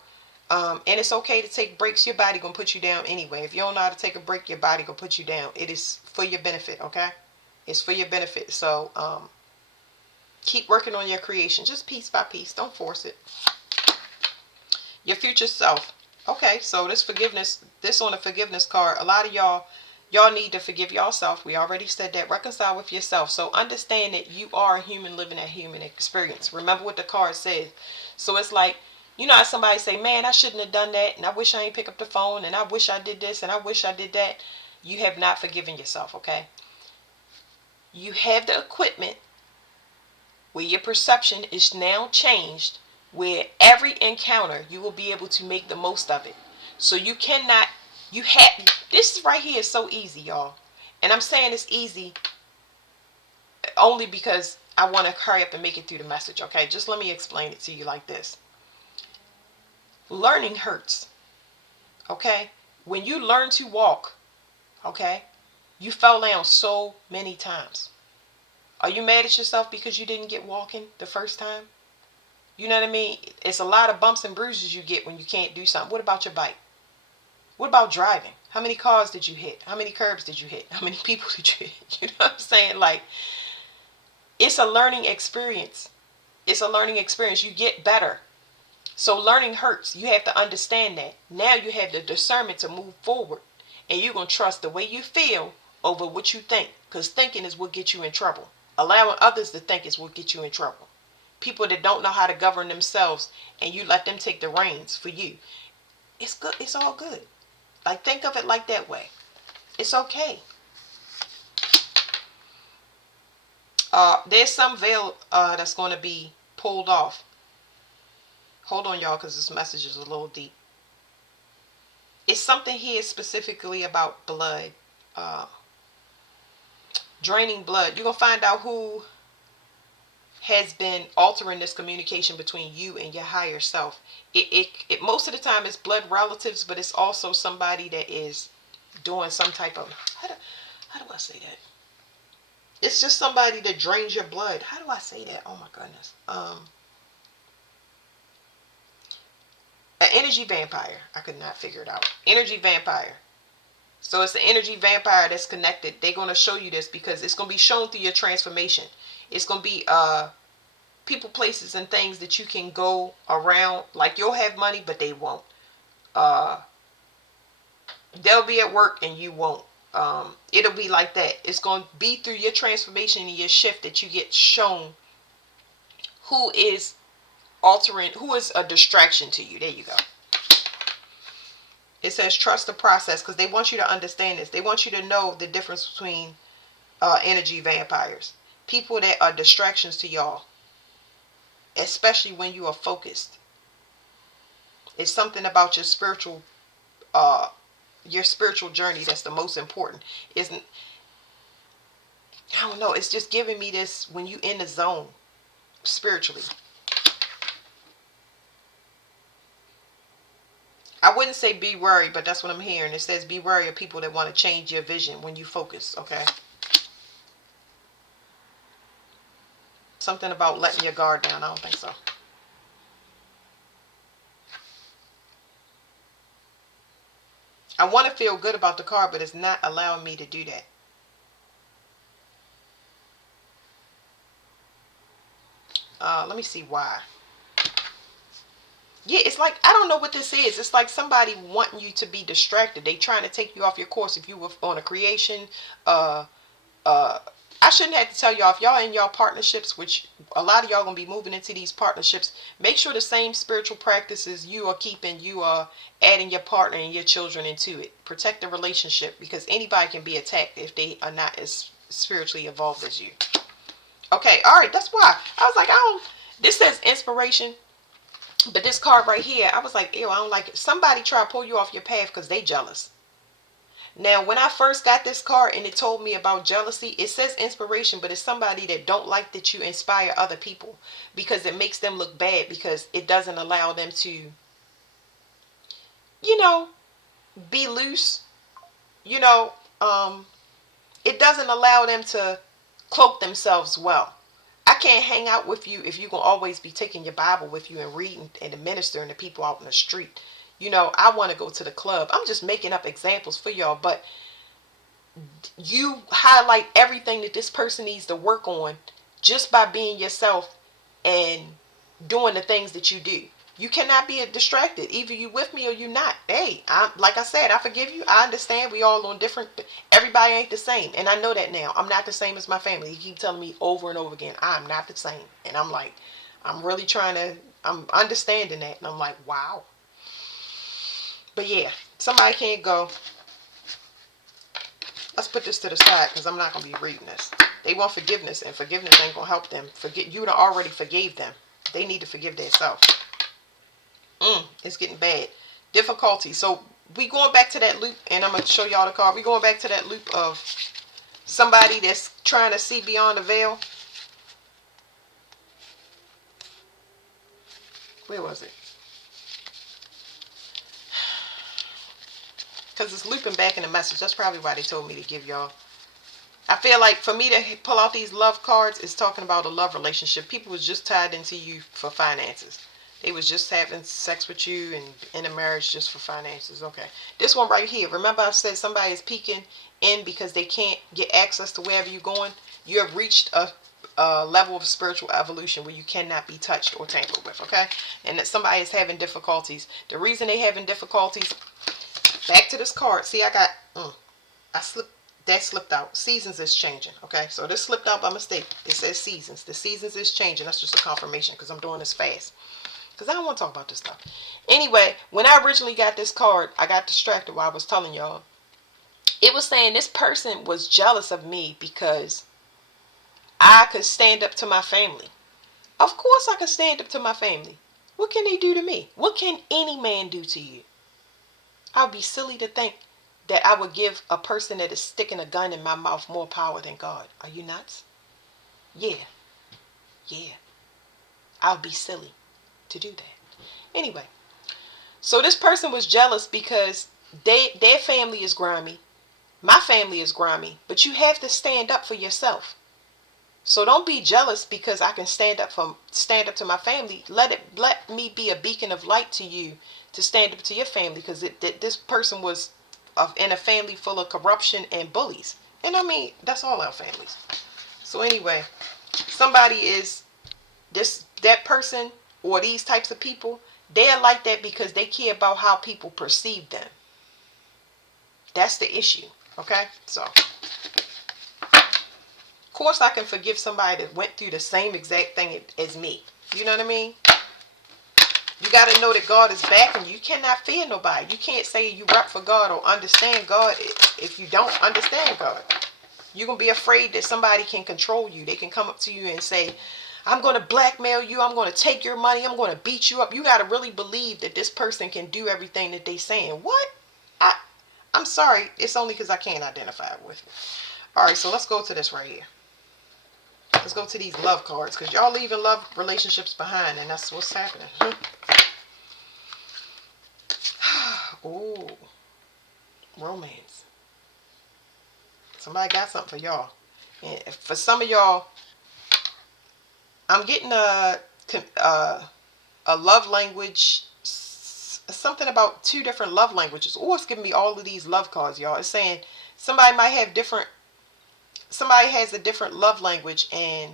And it's okay to take breaks. Your body gonna put you down anyway. If you don't know how to take a break, your body gonna put you down. It is for your benefit, okay? It's for your benefit. So keep working on your creation, just piece by piece. Don't force it. Your future self. Okay, so this forgiveness, this on the forgiveness card. A lot of y'all need to forgive yourself. We already said that. Reconcile with yourself. So understand that you are a human living a human experience. Remember what the card says. So it's like, you know how somebody say, man, I shouldn't have done that, and I wish I ain't pick up the phone, and I wish I did this, and I wish I did that. You have not forgiven yourself, okay? You have the equipment where your perception is now changed, where every encounter you will be able to make the most of it. So you cannot, this right here is so easy, y'all. And I'm saying it's easy only because I want to hurry up and make it through the message, okay? Just let me explain it to you like this. Learning hurts, okay? When you learn to walk, okay, you fell down so many times. Are you mad at yourself because you didn't get walking the first time? You know what I mean? It's a lot of bumps and bruises you get when you can't do something. What about your bike? What about driving? How many cars did you hit? How many curbs did you hit? How many people did you hit? You know what I'm saying? Like, it's a learning experience. It's a learning experience. You get better. So learning hurts. You have to understand that. Now you have the discernment to move forward. And you're going to trust the way you feel over what you think. Because thinking is what gets you in trouble. Allowing others to think is what gets you in trouble. People that don't know how to govern themselves and you let them take the reins for you. It's good. It's all good. Like, think of it like that way. It's okay. There's some veil that's going to be pulled off. Hold on, y'all, because this message is a little deep. It's something here specifically about blood. Uh, Draining blood. You're going to find out who has been altering this communication between you and your higher self. It most of the time it's blood relatives, but it's also somebody that is doing some type of, how do I say that? It's just somebody that drains your blood. How do I say that? Oh my goodness. An energy vampire. I could not figure it out. Energy vampire. So it's the energy vampire that's connected. They're going to show you this because it's going to be shown through your transformation. It's going to be people, places, and things that you can go around. Like, you'll have money, but they won't. They'll be at work and you won't. It'll be like that. It's going to be through your transformation and your shift that you get shown who is altering, who is a distraction to you. There you go. It says trust the process because they want you to understand this. They want you to know the difference between energy vampires. People that are distractions to y'all. Especially when you are focused. It's something about your spiritual journey that's the most important. Isn't, I don't know, it's just giving me this when you in the zone spiritually. I wouldn't say be wary, but that's what I'm hearing. It says be wary of people that want to change your vision when you focus, okay? Something about letting your guard down. I don't think so. I want to feel good about the card, but it's not allowing me to do that. Let me see why. Yeah, it's like, I don't know what this is. It's like somebody wanting you to be distracted. They trying to take you off your course. If you were on a creation, I shouldn't have to tell y'all, if y'all in y'all partnerships, which a lot of y'all gonna be moving into these partnerships, make sure the same spiritual practices you are keeping, you are adding your partner and your children into it. Protect the relationship because anybody can be attacked if they are not as spiritually evolved as you. Okay, all right, that's why I was like, this says inspiration, but this card right here, I was like, ew, I don't like it. Somebody try to pull you off your path because they jealous. Now, when I first got this card and it told me about jealousy, it says inspiration, but it's somebody that don't like that you inspire other people because it makes them look bad because it doesn't allow them to, you know, be loose. You know, it doesn't allow them to cloak themselves well. I can't hang out with you if you're going to always be taking your Bible with you and reading and administering to people out in the street. You know, I want to go to the club. I'm just making up examples for y'all, but you highlight everything that this person needs to work on just by being yourself and doing the things that you do. You cannot be distracted. Either you with me or you not. Hey, like I said, I forgive you. I understand we all on different, everybody ain't the same. And I know that now. I'm not the same as my family. You keep telling me over and over again, I'm not the same. And I'm like, I'm really trying to, I'm understanding that. And I'm like, wow. But yeah, somebody can't go. Let's put this to the side because I'm not going to be reading this. They want forgiveness and forgiveness ain't going to help them. You done already forgave them. They need to forgive themselves. It's getting bad. Difficulty. So we going back to that loop and I'm going to show y'all the card. We going back to that loop of somebody that's trying to see beyond the veil. Where was it? Because it's looping back in the message. That's probably why they told me to give y'all. I feel like for me to pull out these love cards, it's talking about a love relationship. People was just tied into you for finances. They was just having sex with you and in a marriage just for finances. Okay. This one right here. Remember I said somebody is peeking in because they can't get access to wherever you're going? You have reached a level of spiritual evolution where you cannot be touched or tampered with, okay? And that somebody is having difficulties. The reason they having difficulties, back to this card. See, I slipped, that slipped out. Seasons is changing, okay? So this slipped out by mistake. It says seasons. The seasons is changing. That's just a confirmation because I'm doing this fast. Because I don't want to talk about this stuff. Anyway, when I originally got this card, I got distracted while I was telling y'all. It was saying this person was jealous of me because I could stand up to my family. Of course I could stand up to my family. What can they do to me? What can any man do to you? I'd be silly to think that I would give a person that is sticking a gun in my mouth more power than God. Are you nuts? Yeah. Yeah. I'll be silly to do that. Anyway, so this person was jealous because their family is grimy. My family is grimy. But you have to stand up for yourself. So don't be jealous because I can stand up to my family. Let me be a beacon of light to you to stand up to your family, because this person was in a family full of corruption and bullies. And I mean, that's all our families. So anyway, somebody is that person or these types of people, they're like that because they care about how people perceive them. That's the issue. Okay? So of course I can forgive somebody that went through the same exact thing as me. You know what I mean? You got to know that God is backing you. You cannot fear nobody. You can't say you rep for God or understand God if you don't understand God. You're going to be afraid that somebody can control you. They can come up to you and say, I'm going to blackmail you. I'm going to take your money. I'm going to beat you up. You got to really believe that this person can do everything that they saying. What? I'm sorry. It's only because I can't identify with it. All right, so let's go to this right here. Let's go to these love cards, because y'all leaving love relationships behind, and that's what's happening. Ooh, romance. Somebody got something for y'all. And for some of y'all, I'm getting a love language, something about 2 different love languages. Or it's giving me all of these love cards, y'all. It's saying somebody has a different love language, and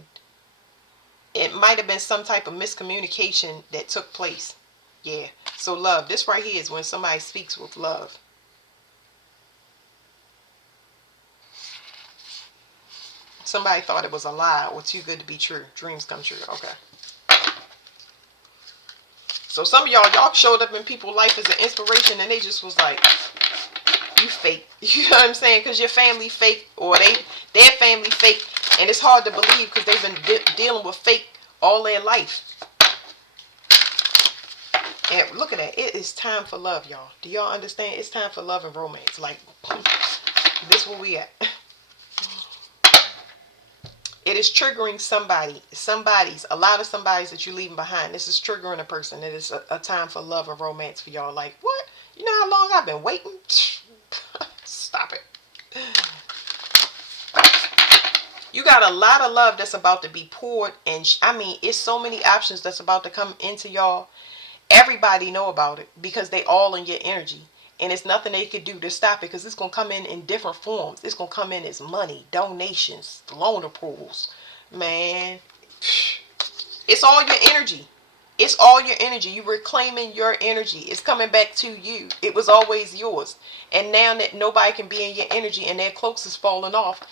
it might have been some type of miscommunication that took place. Yeah. So love. This right here is when somebody speaks with love. Somebody thought it was a lie or too good to be true. Dreams come true. Okay. So some of y'all showed up in people's life as an inspiration, and they just was like, you fake. You know what I'm saying? Because your family fake, or their family fake. And it's hard to believe because they've been dealing with fake all their life. And look at that. It is time for love, y'all. Do y'all understand? It's time for love and romance. Like, this where we at. It is triggering a lot of somebody's that you're leaving behind. This is triggering a person. It is a time for love and romance for y'all. Like, what? You know how long I've been waiting? Stop it. You got a lot of love that's about to be poured. And I mean, it's so many options that's about to come into y'all. Everybody know about it because they all in your energy. And it's nothing they could do to stop it, because it's going to come in different forms. It's going to come in as money, donations, loan approvals. Man, it's all your energy. It's all your energy. You're reclaiming your energy. It's coming back to you. It was always yours. And now that nobody can be in your energy and their cloaks is falling off,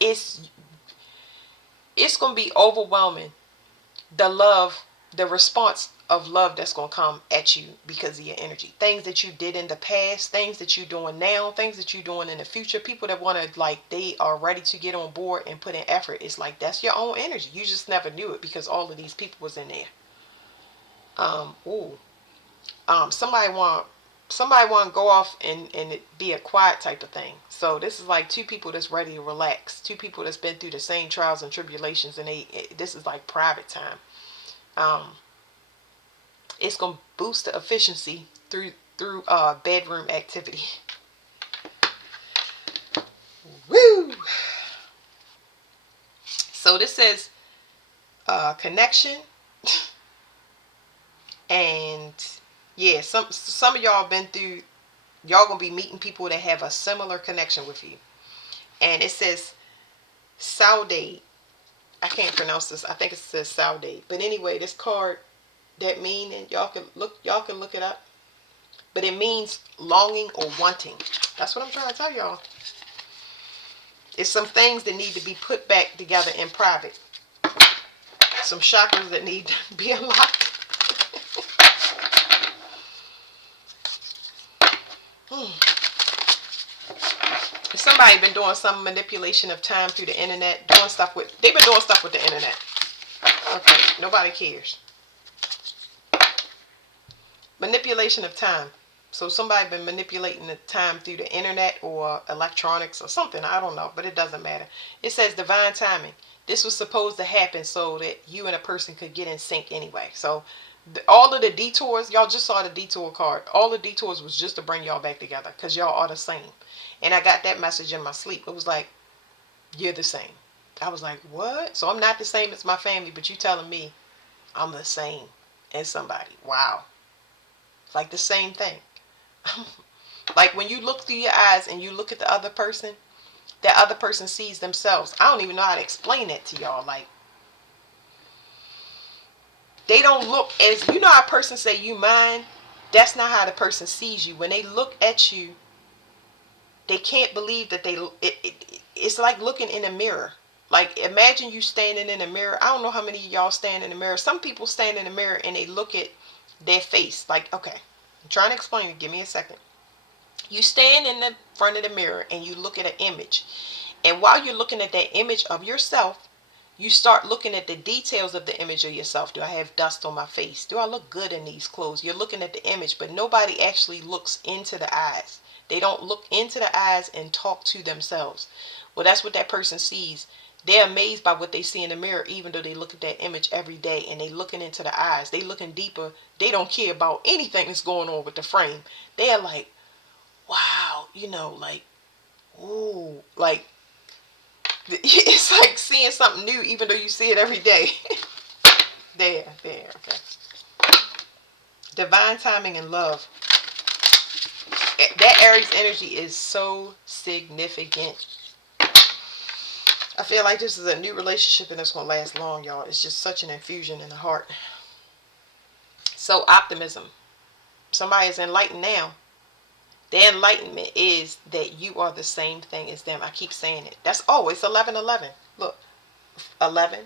it's going to be overwhelming. The response of love that's going to come at you because of your energy. Things that you did in the past, things that you're doing now, things that you're doing in the future. People that want to, like, they are ready to get on board and put in effort. It's like, that's your own energy. You just never knew it because all of these people was in there. Somebody want to go off and it be a quiet type of thing. So this is like 2 people that's ready to relax. 2 people that's been through the same trials and tribulations, and this is like private time. It's gonna boost the efficiency through bedroom activity. Woo! So this says connection. And yeah, some of y'all been through. Y'all gonna be meeting people that have a similar connection with you. And it says Saude. I can't pronounce this. I think it says Saude. But anyway, this card that mean, and y'all can look it up. But it means longing or wanting. That's what I'm trying to tell y'all. It's some things that need to be put back together in private. Some chakras that need to be unlocked. Somebody been doing some manipulation of time through the internet, they've been doing stuff with the internet. Okay, nobody cares. Manipulation of time. So somebody been manipulating the time through the internet or electronics or something. I don't know, but it doesn't matter. It says divine timing. This was supposed to happen so that you and a person could get in sync anyway. So all of the detours, y'all just saw the detour card. All the detours was just to bring y'all back together because y'all are the same. And I got that message in my sleep. It was like, you're the same. I was like, what? So I'm not the same as my family, but you telling me I'm the same as somebody. Wow. It's like the same thing. Like when you look through your eyes and you look at the other person, that other person sees themselves. I don't even know how to explain that to y'all. Like, they don't look as, you know how a person say you mine? That's not how the person sees you. When they look at you, they can't believe that it's like looking in a mirror. Like, imagine you standing in a mirror. I don't know how many of y'all stand in the mirror. Some people stand in the mirror and they look at their face. Like, okay, I'm trying to explain it. Give me a second. You stand in the front of the mirror and you look at an image. And while you're looking at that image of yourself, you start looking at the details of the image of yourself. Do I have dust on my face? Do I look good in these clothes? You're looking at the image, but nobody actually looks into the eyes. They don't look into the eyes and talk to themselves. Well, that's what that person sees. They're amazed by what they see in the mirror, even though they look at that image every day and they looking into the eyes. They looking deeper. They don't care about anything that's going on with the frame. They are like, wow, like, ooh, like, it's like seeing something new, even though you see it every day. there, okay. Divine timing and love. That Aries energy is so significant. I feel like this is a new relationship and it's going to last long, y'all. It's just such an infusion in the heart. So, optimism. Somebody is enlightened now. Their enlightenment is that you are the same thing as them. I keep saying it. It's 11:11. Look, 11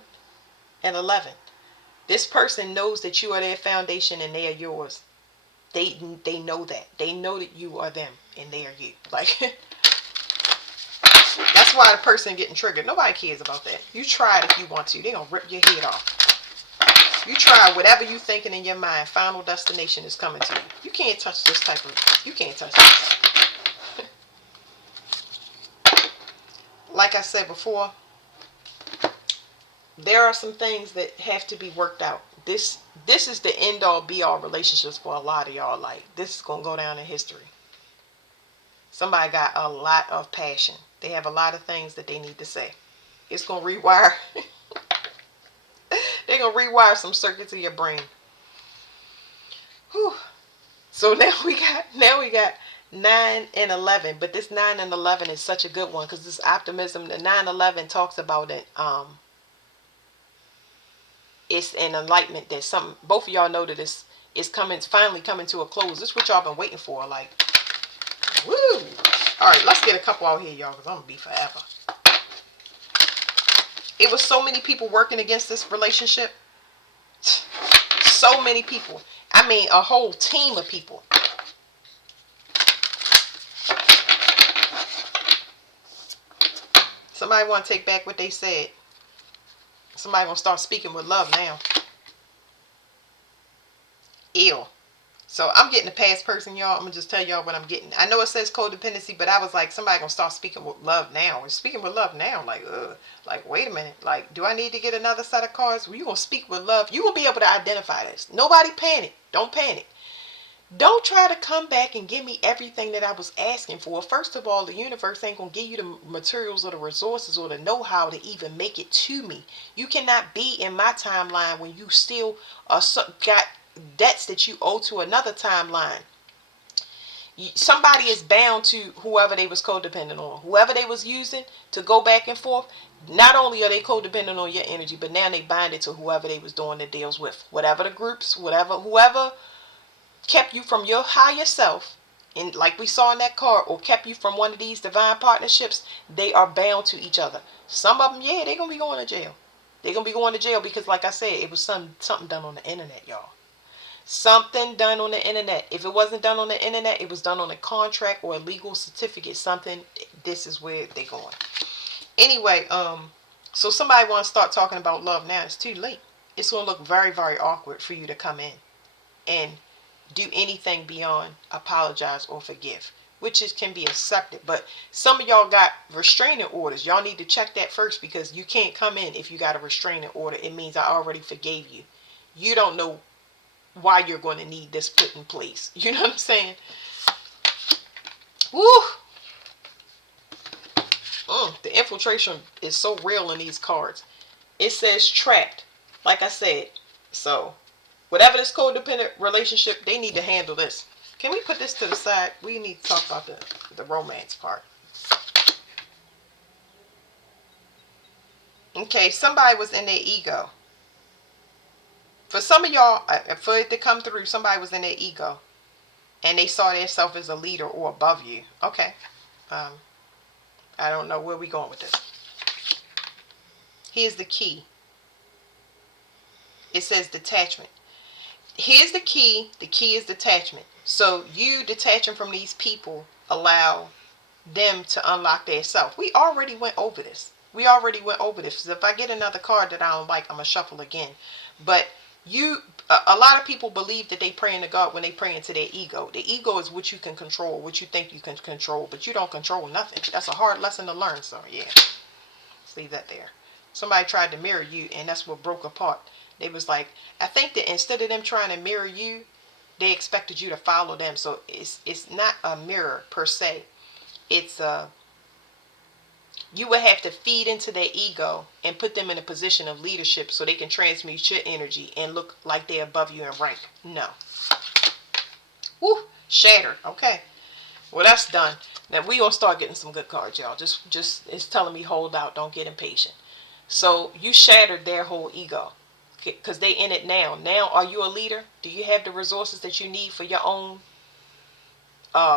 and 11. This person knows that you are their foundation and they are yours. They know that. They know that you are them and they are you. Like, that's why the person getting triggered. Nobody cares about that. You try it if you want to. They're going to rip your head off. You try whatever you thinking in your mind. Final destination is coming to you. You can't touch this type of... You can't touch this. Like I said before, there are some things that have to be worked out. This is the end all be all relationships for a lot of y'all. Like, this is going to go down in history. Somebody got a lot of passion. They have a lot of things that they need to say. It's going to rewire. They're going to rewire some circuits of your brain. Whew. So now we got 9 and 11. But this 9 and 11 is such a good one because this optimism, the 9-11 talks about it. It's an enlightenment that both of y'all know that it's finally coming to a close. This is what y'all been waiting for. Like, woo! All right, let's get a couple out here, y'all, because I'm going to be forever. It was so many people working against this relationship. So many people. I mean, a whole team of people. Somebody want to take back what they said. Somebody going to start speaking with love now. Ew. So I'm getting a past person, y'all. I'm going to just tell y'all what I'm getting. I know it says codependency, but I was like, somebody going to start speaking with love now. And speaking with love now, like, ugh. Like, wait a minute. Like, do I need to get another set of cards? Well, you going to speak with love. You going to be able to identify this. Nobody panic. Don't panic. Don't try to come back and give me everything that I was asking for. First of all, the universe ain't going to give you the materials or the resources or the know-how to even make it to me. You cannot be in my timeline when you still got debts that you owe to another timeline. Somebody is bound to whoever they was codependent on, whoever they was using to go back and forth. Not only are they codependent on your energy, but now they bind it to whoever they was doing the deals with, whatever the groups, whoever kept you from your higher self, and like we saw in that card, or kept you from one of these divine partnerships. They are bound to each other. Some of them, yeah, they're gonna be going to jail. They're gonna be going to jail because, like I said, it was something done on the internet, y'all. Something done on the internet. If it wasn't done on the internet, it was done on a contract or a legal certificate. Something. This is where they're going. Anyway, so somebody want to start talking about love now. It's too late. It's gonna look very, very awkward for you to come in and do anything beyond apologize or forgive, which can be accepted. But some of y'all got restraining orders. Y'all need to check that first, because you can't come in if you got a restraining order. It means I already forgave you. You don't know why you're going to need this put in place. You know what I'm saying? Woo! The infiltration is so real in these cards. It says trapped, like I said. So whatever this codependent relationship, they need to handle this. Can we put this to the side? We need to talk about the romance part. Okay, somebody was in their ego. For some of y'all, for it to come through, somebody was in their ego, and they saw themselves as a leader or above you. Okay. I don't know where we going with this. Here's the key. It says detachment. Here's the key. The key is detachment. So you detaching from these people allow them to unlock their self. We already went over this. So if I get another card that I don't like, I'm going to shuffle again. But a lot of people believe that they praying to God when they pray into their ego. The ego is what you can control, what you think you can control, but you don't control nothing. That's a hard lesson to learn. So yeah, let's leave that there. Somebody tried to mirror you, and that's what broke apart. They was like, I think that instead of them trying to mirror you, they expected you to follow them. So it's not a mirror per se. It's you would have to feed into their ego and put them in a position of leadership so they can transmute your energy and look like they're above you in rank. No. Woo, shattered. Okay. Well, that's done. Now we gonna start getting some good cards, y'all. Just it's telling me hold out, don't get impatient. So you shattered their whole ego, because they in it now. Now, are you a leader? Do you have the resources that you need for your own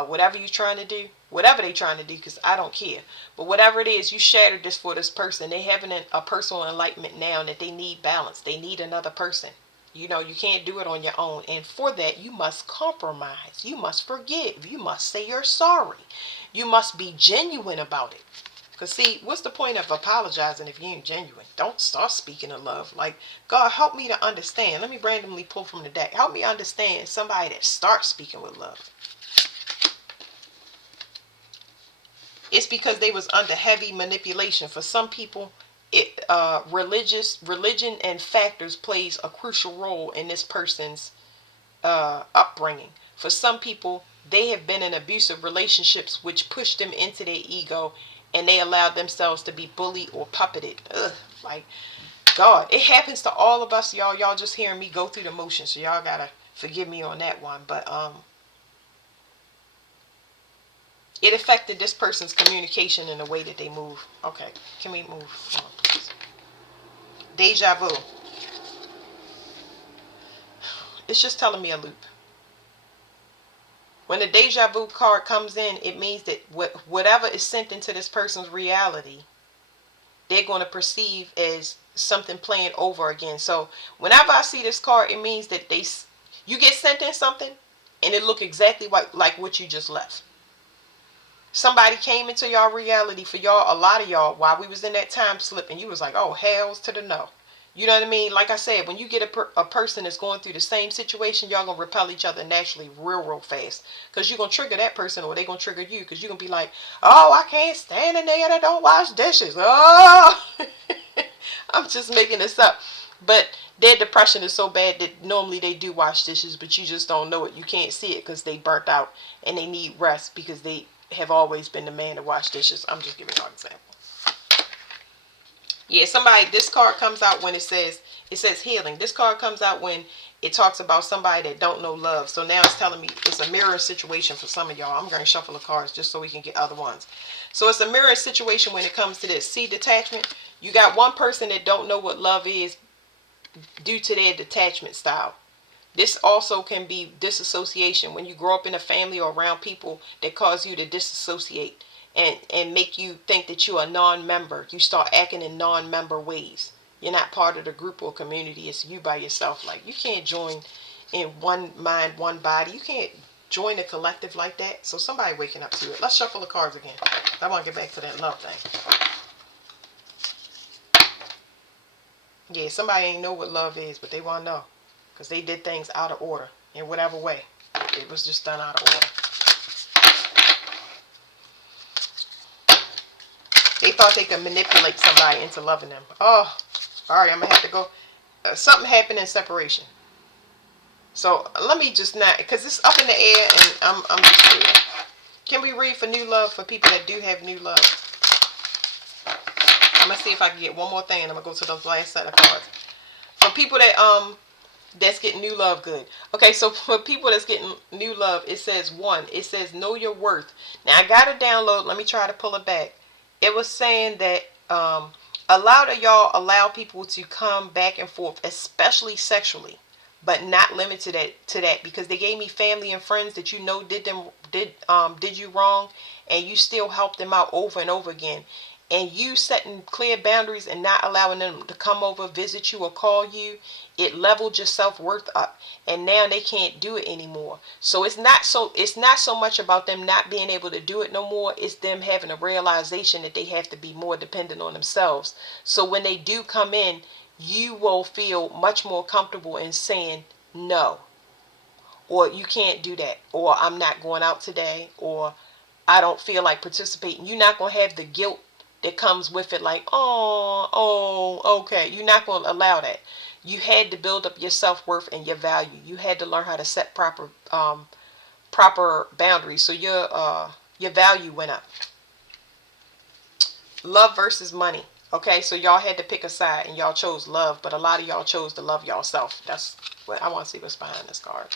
whatever you're trying to do, whatever they're trying to do, because I don't care. But whatever it is, you shattered this for this person. They having a personal enlightenment now that they need balance. They need another person. You know, you can't do it on your own. And for that, you must compromise. You must forgive. You must say you're sorry. You must be genuine about it. Because see, what's the point of apologizing if you ain't genuine? Don't start speaking of love. Like, God, help me to understand. Let me randomly pull from the deck. Help me understand somebody that starts speaking with love. It's because they was under heavy manipulation. For some people, religion and factors plays a crucial role in this person's upbringing. For some people, they have been in abusive relationships which pushed them into their ego, and they allowed themselves to be bullied or puppeted. Ugh, like, God, it happens to all of us, y'all. Y'all just hearing me go through the motions, so y'all gotta forgive me on that one. But it affected this person's communication in the way that they move. Okay, can we move on, please? Deja vu. It's just telling me a loop. When the deja vu card comes in, it means that whatever is sent into this person's reality, they're going to perceive as something playing over again. So whenever I see this card, it means that you get sent in something, and it look exactly like what you just left. Somebody came into y'all reality for y'all, a lot of y'all, while we was in that time slip, and you was like, oh, hells to the no. You know what I mean? Like I said, when you get a person that's going through the same situation, y'all going to repel each other naturally real fast. Because you're going to trigger that person, or they going to trigger you. Because you're going to be like, oh, I can't stand a nigga that don't wash dishes. Oh, I'm just making this up. But their depression is so bad that normally they do wash dishes, but you just don't know it. You can't see it because they burnt out and they need rest because they have always been the man to wash dishes. I'm just giving you an example. Yeah, this card comes out when it says healing. This card comes out when it talks about somebody that don't know love. So now it's telling me it's a mirror situation for some of y'all. I'm going to shuffle the cards just so we can get other ones. So it's a mirror situation when it comes to this. See, detachment. You got one person that don't know what love is due to their detachment style. This also can be disassociation when you grow up in a family or around people that cause you to disassociate and make you think that you're a non-member. You start acting in non-member ways. You're not part of the group or community. It's you by yourself. Like, you can't join in one mind, one body. You can't join a collective like that. So somebody waking up to it. Let's shuffle the cards again. I want to get back to that love thing. Yeah, somebody ain't know what love is, but they want to know. Because they did things out of order in whatever way. It was just done out of order. They thought they could manipulate somebody into loving them. Oh, all right, I'm going to have to go. Something happened in separation. So let me just not, because it's up in the air and I'm just clear. Can we read for new love for people that do have new love? I'm going to see if I can get one more thing and I'm going to go to the last set of cards. For people that's getting new love, good. Okay, so for people that's getting new love, it says it says know your worth. Now I got to download, let me try to pull it back. It was saying that a lot of y'all allow people to come back and forth, especially sexually, but not limited to that, because they gave me family and friends that you know did you wrong, and you still help them out over and over again. And you setting clear boundaries and not allowing them to come over, visit you, or call you, it leveled your self-worth up, and now they can't do it anymore. So it's not so much about them not being able to do it no more. It's them having a realization that they have to be more dependent on themselves. So when they do come in, you will feel much more comfortable in saying no, or you can't do that, or I'm not going out today, or I don't feel like participating. You're not going to have the guilt that comes with it, like, okay. You're not going to allow that. You had to build up your self-worth and your value. You had to learn how to set proper boundaries, so your value went up. Love versus money. Okay, so y'all had to pick a side and y'all chose love, but a lot of y'all chose to love yourself. That's what I want to see what's behind this card.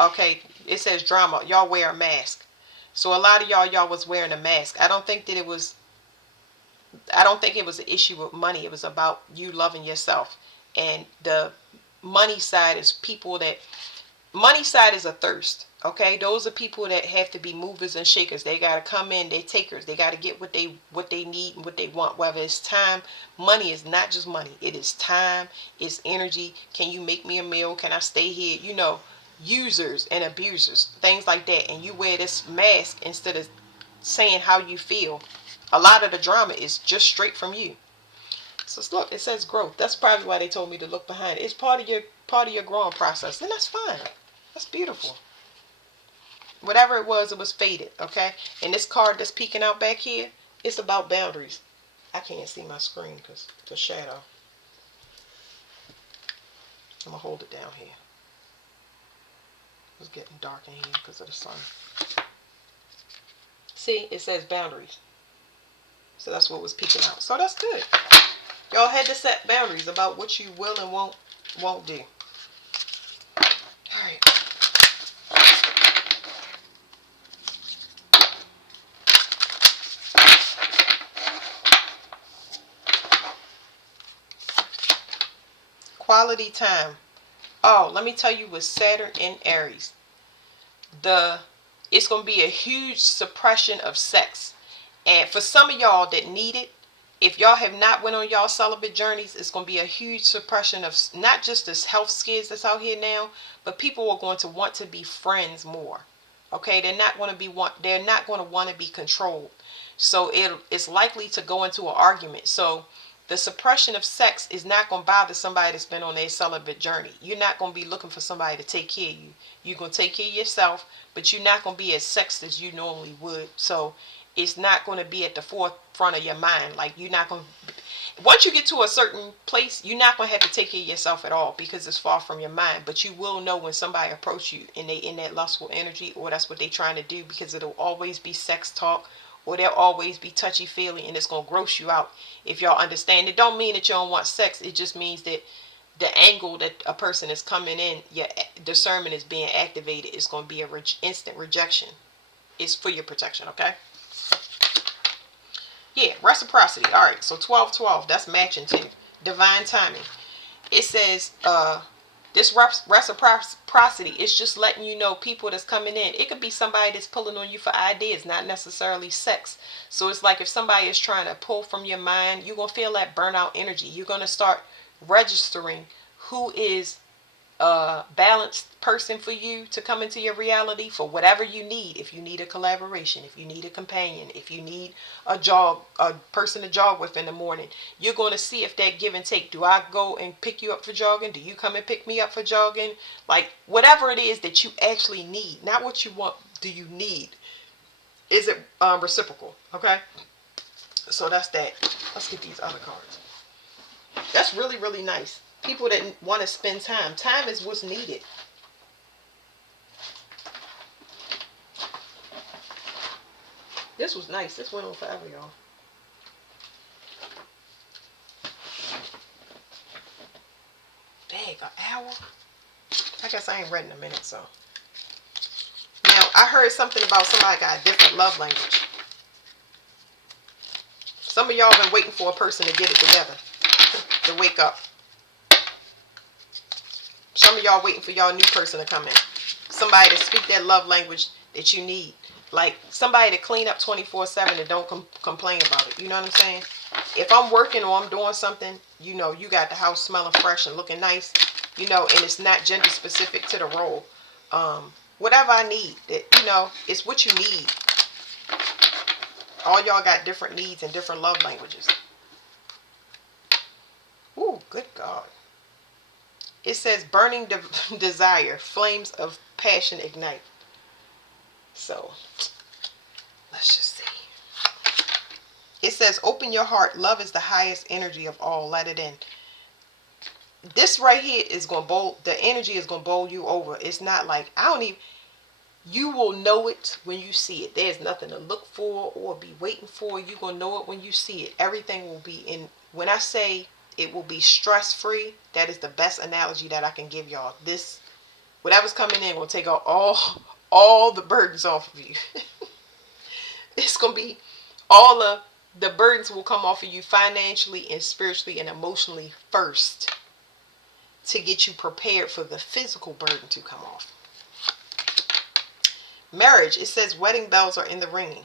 Okay, it says drama. Y'all wear a mask. So a lot of y'all was wearing a mask. I don't think it was an issue with money. It was about you loving yourself. And the money side is money side is a thirst. Okay, those are people that have to be movers and shakers. They gotta come in, they takers. They gotta get what they need and what they want. Whether it's time, money is not just money. It is time, it's energy. Can you make me a meal? Can I stay here? Users and abusers, things like that. And you wear this mask instead of saying how you feel. A lot of the drama is just straight from you. So look, it says growth. That's probably why they told me to look behind it. It's part of your growing process, and that's fine. That's beautiful. Whatever it was faded. Okay. And this card that's peeking out back here, it's about boundaries. I can't see my screen because the shadow. I'm gonna hold it down here. It's getting dark in here because of the sun. See, it says boundaries. So that's what was peeking out. So that's good. Y'all had to set boundaries about what you will and won't do. All right. Quality time. Oh, let me tell you, with Saturn in Aries, it's going to be a huge suppression of sex. And for some of y'all that need it, if y'all have not went on y'all celibate journeys, it's going to be a huge suppression of not just this health scares that's out here now, but people are going to want to be friends more. Okay, they're not going to want to be controlled. So it's likely to go into an argument. So the suppression of sex is not going to bother somebody that's been on their celibate journey. You're not going to be looking for somebody to take care of you. You're going to take care of yourself, but you're not going to be as sexed as you normally would. So it's not going to be at the forefront of your mind. Like, you're not going to, once you get to a certain place, you're not going to have to take care of yourself at all because it's far from your mind. But you will know when somebody approach you and they in that lustful energy, or that's what they trying to do, because it'll always be sex talk, or there'll always be touchy-feely, and it's going to gross you out. If y'all understand, it don't mean that you don't want sex. It just means that the angle that a person is coming in, your discernment is being activated. It's going to be a instant rejection. It's for your protection, okay? Yeah, reciprocity. All right, so 12-12, that's matching too. Divine timing. It says this reciprocity is just letting you know people that's coming in. It could be somebody that's pulling on you for ideas, not necessarily sex. So it's like if somebody is trying to pull from your mind, you're going to feel that burnout energy. You're going to start registering who is a balanced person for you to come into your reality for whatever you need. If you need a collaboration, if you need a companion, if you need a person to jog with in the morning, you're going to see if that give and take. Do I go and pick you up for jogging? Do you come and pick me up for jogging? Like whatever it is that you actually need, not what you want. Do you need? Is it reciprocal? Okay. So that's that. Let's get these other cards. That's really, really nice. People that want to spend time. Time is what's needed. This was nice. This went on forever, y'all. Dang, an hour? I guess I ain't read in a minute, so. Now, I heard something about somebody got a different love language. Some of y'all been waiting for a person to get it together. To wake up. Some of y'all waiting for y'all new person to come in. Somebody to speak that love language that you need. Like somebody to clean up 24/7 and don't complain about it. You know what I'm saying? If I'm working or I'm doing something, you know, you got the house smelling fresh and looking nice, you know, and it's not gender specific to the role. Whatever I need, you know, it's what you need. All y'all got different needs and different love languages. Ooh, good God. It says burning desire, flames of passion ignite. So, let's just see. It says open your heart. Love is the highest energy of all. Let it in. This right here is going to bowl. The energy is going to bowl you over. It's not like, I don't even, you will know it when you see it. There's nothing to look for or be waiting for. You're going to know it when you see it. Everything will be in, when I say it will be stress free, that is the best analogy that I can give y'all. This, whatever's coming in will take out all the burdens off of you. It's going to be all of the burdens will come off of you financially and spiritually and emotionally first to get you prepared for the physical burden to come off. Marriage, it says wedding bells are in the ringing.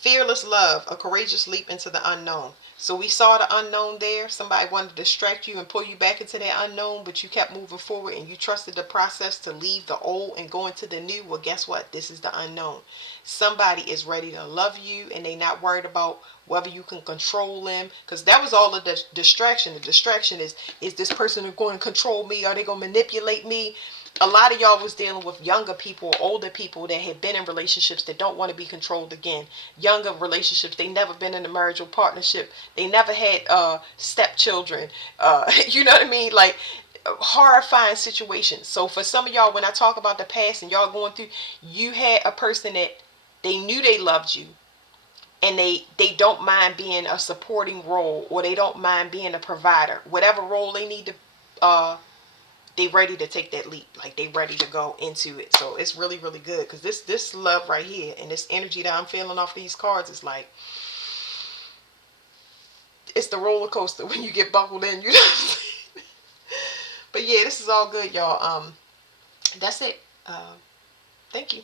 Fearless love, a courageous leap into the unknown. So we saw the unknown there. Somebody wanted to distract you and pull you back into that unknown, but you kept moving forward and you trusted the process to leave the old and go into the new. Well, guess what? This is the unknown. Somebody is ready to love you and they not worried about whether you can control them, because that was all of the distraction. The distraction is this person going to control me? Are they going to manipulate me? A lot of y'all was dealing with younger people, older people that had been in relationships that don't want to be controlled again. Younger relationships, they never been in a marital partnership. They never had stepchildren. You know what I mean? Like horrifying situations. So for some of y'all, when I talk about the past and y'all going through, you had a person that they knew they loved you. And they don't mind being a supporting role, or they don't mind being a provider. Whatever role they need to they ready to take that leap. Like they ready to go into it. So it's really, really good, because this love right here and this energy that I'm feeling off these cards is like, it's the roller coaster when you get buckled in, you know. But yeah, this is all good, y'all. That's it. Thank you.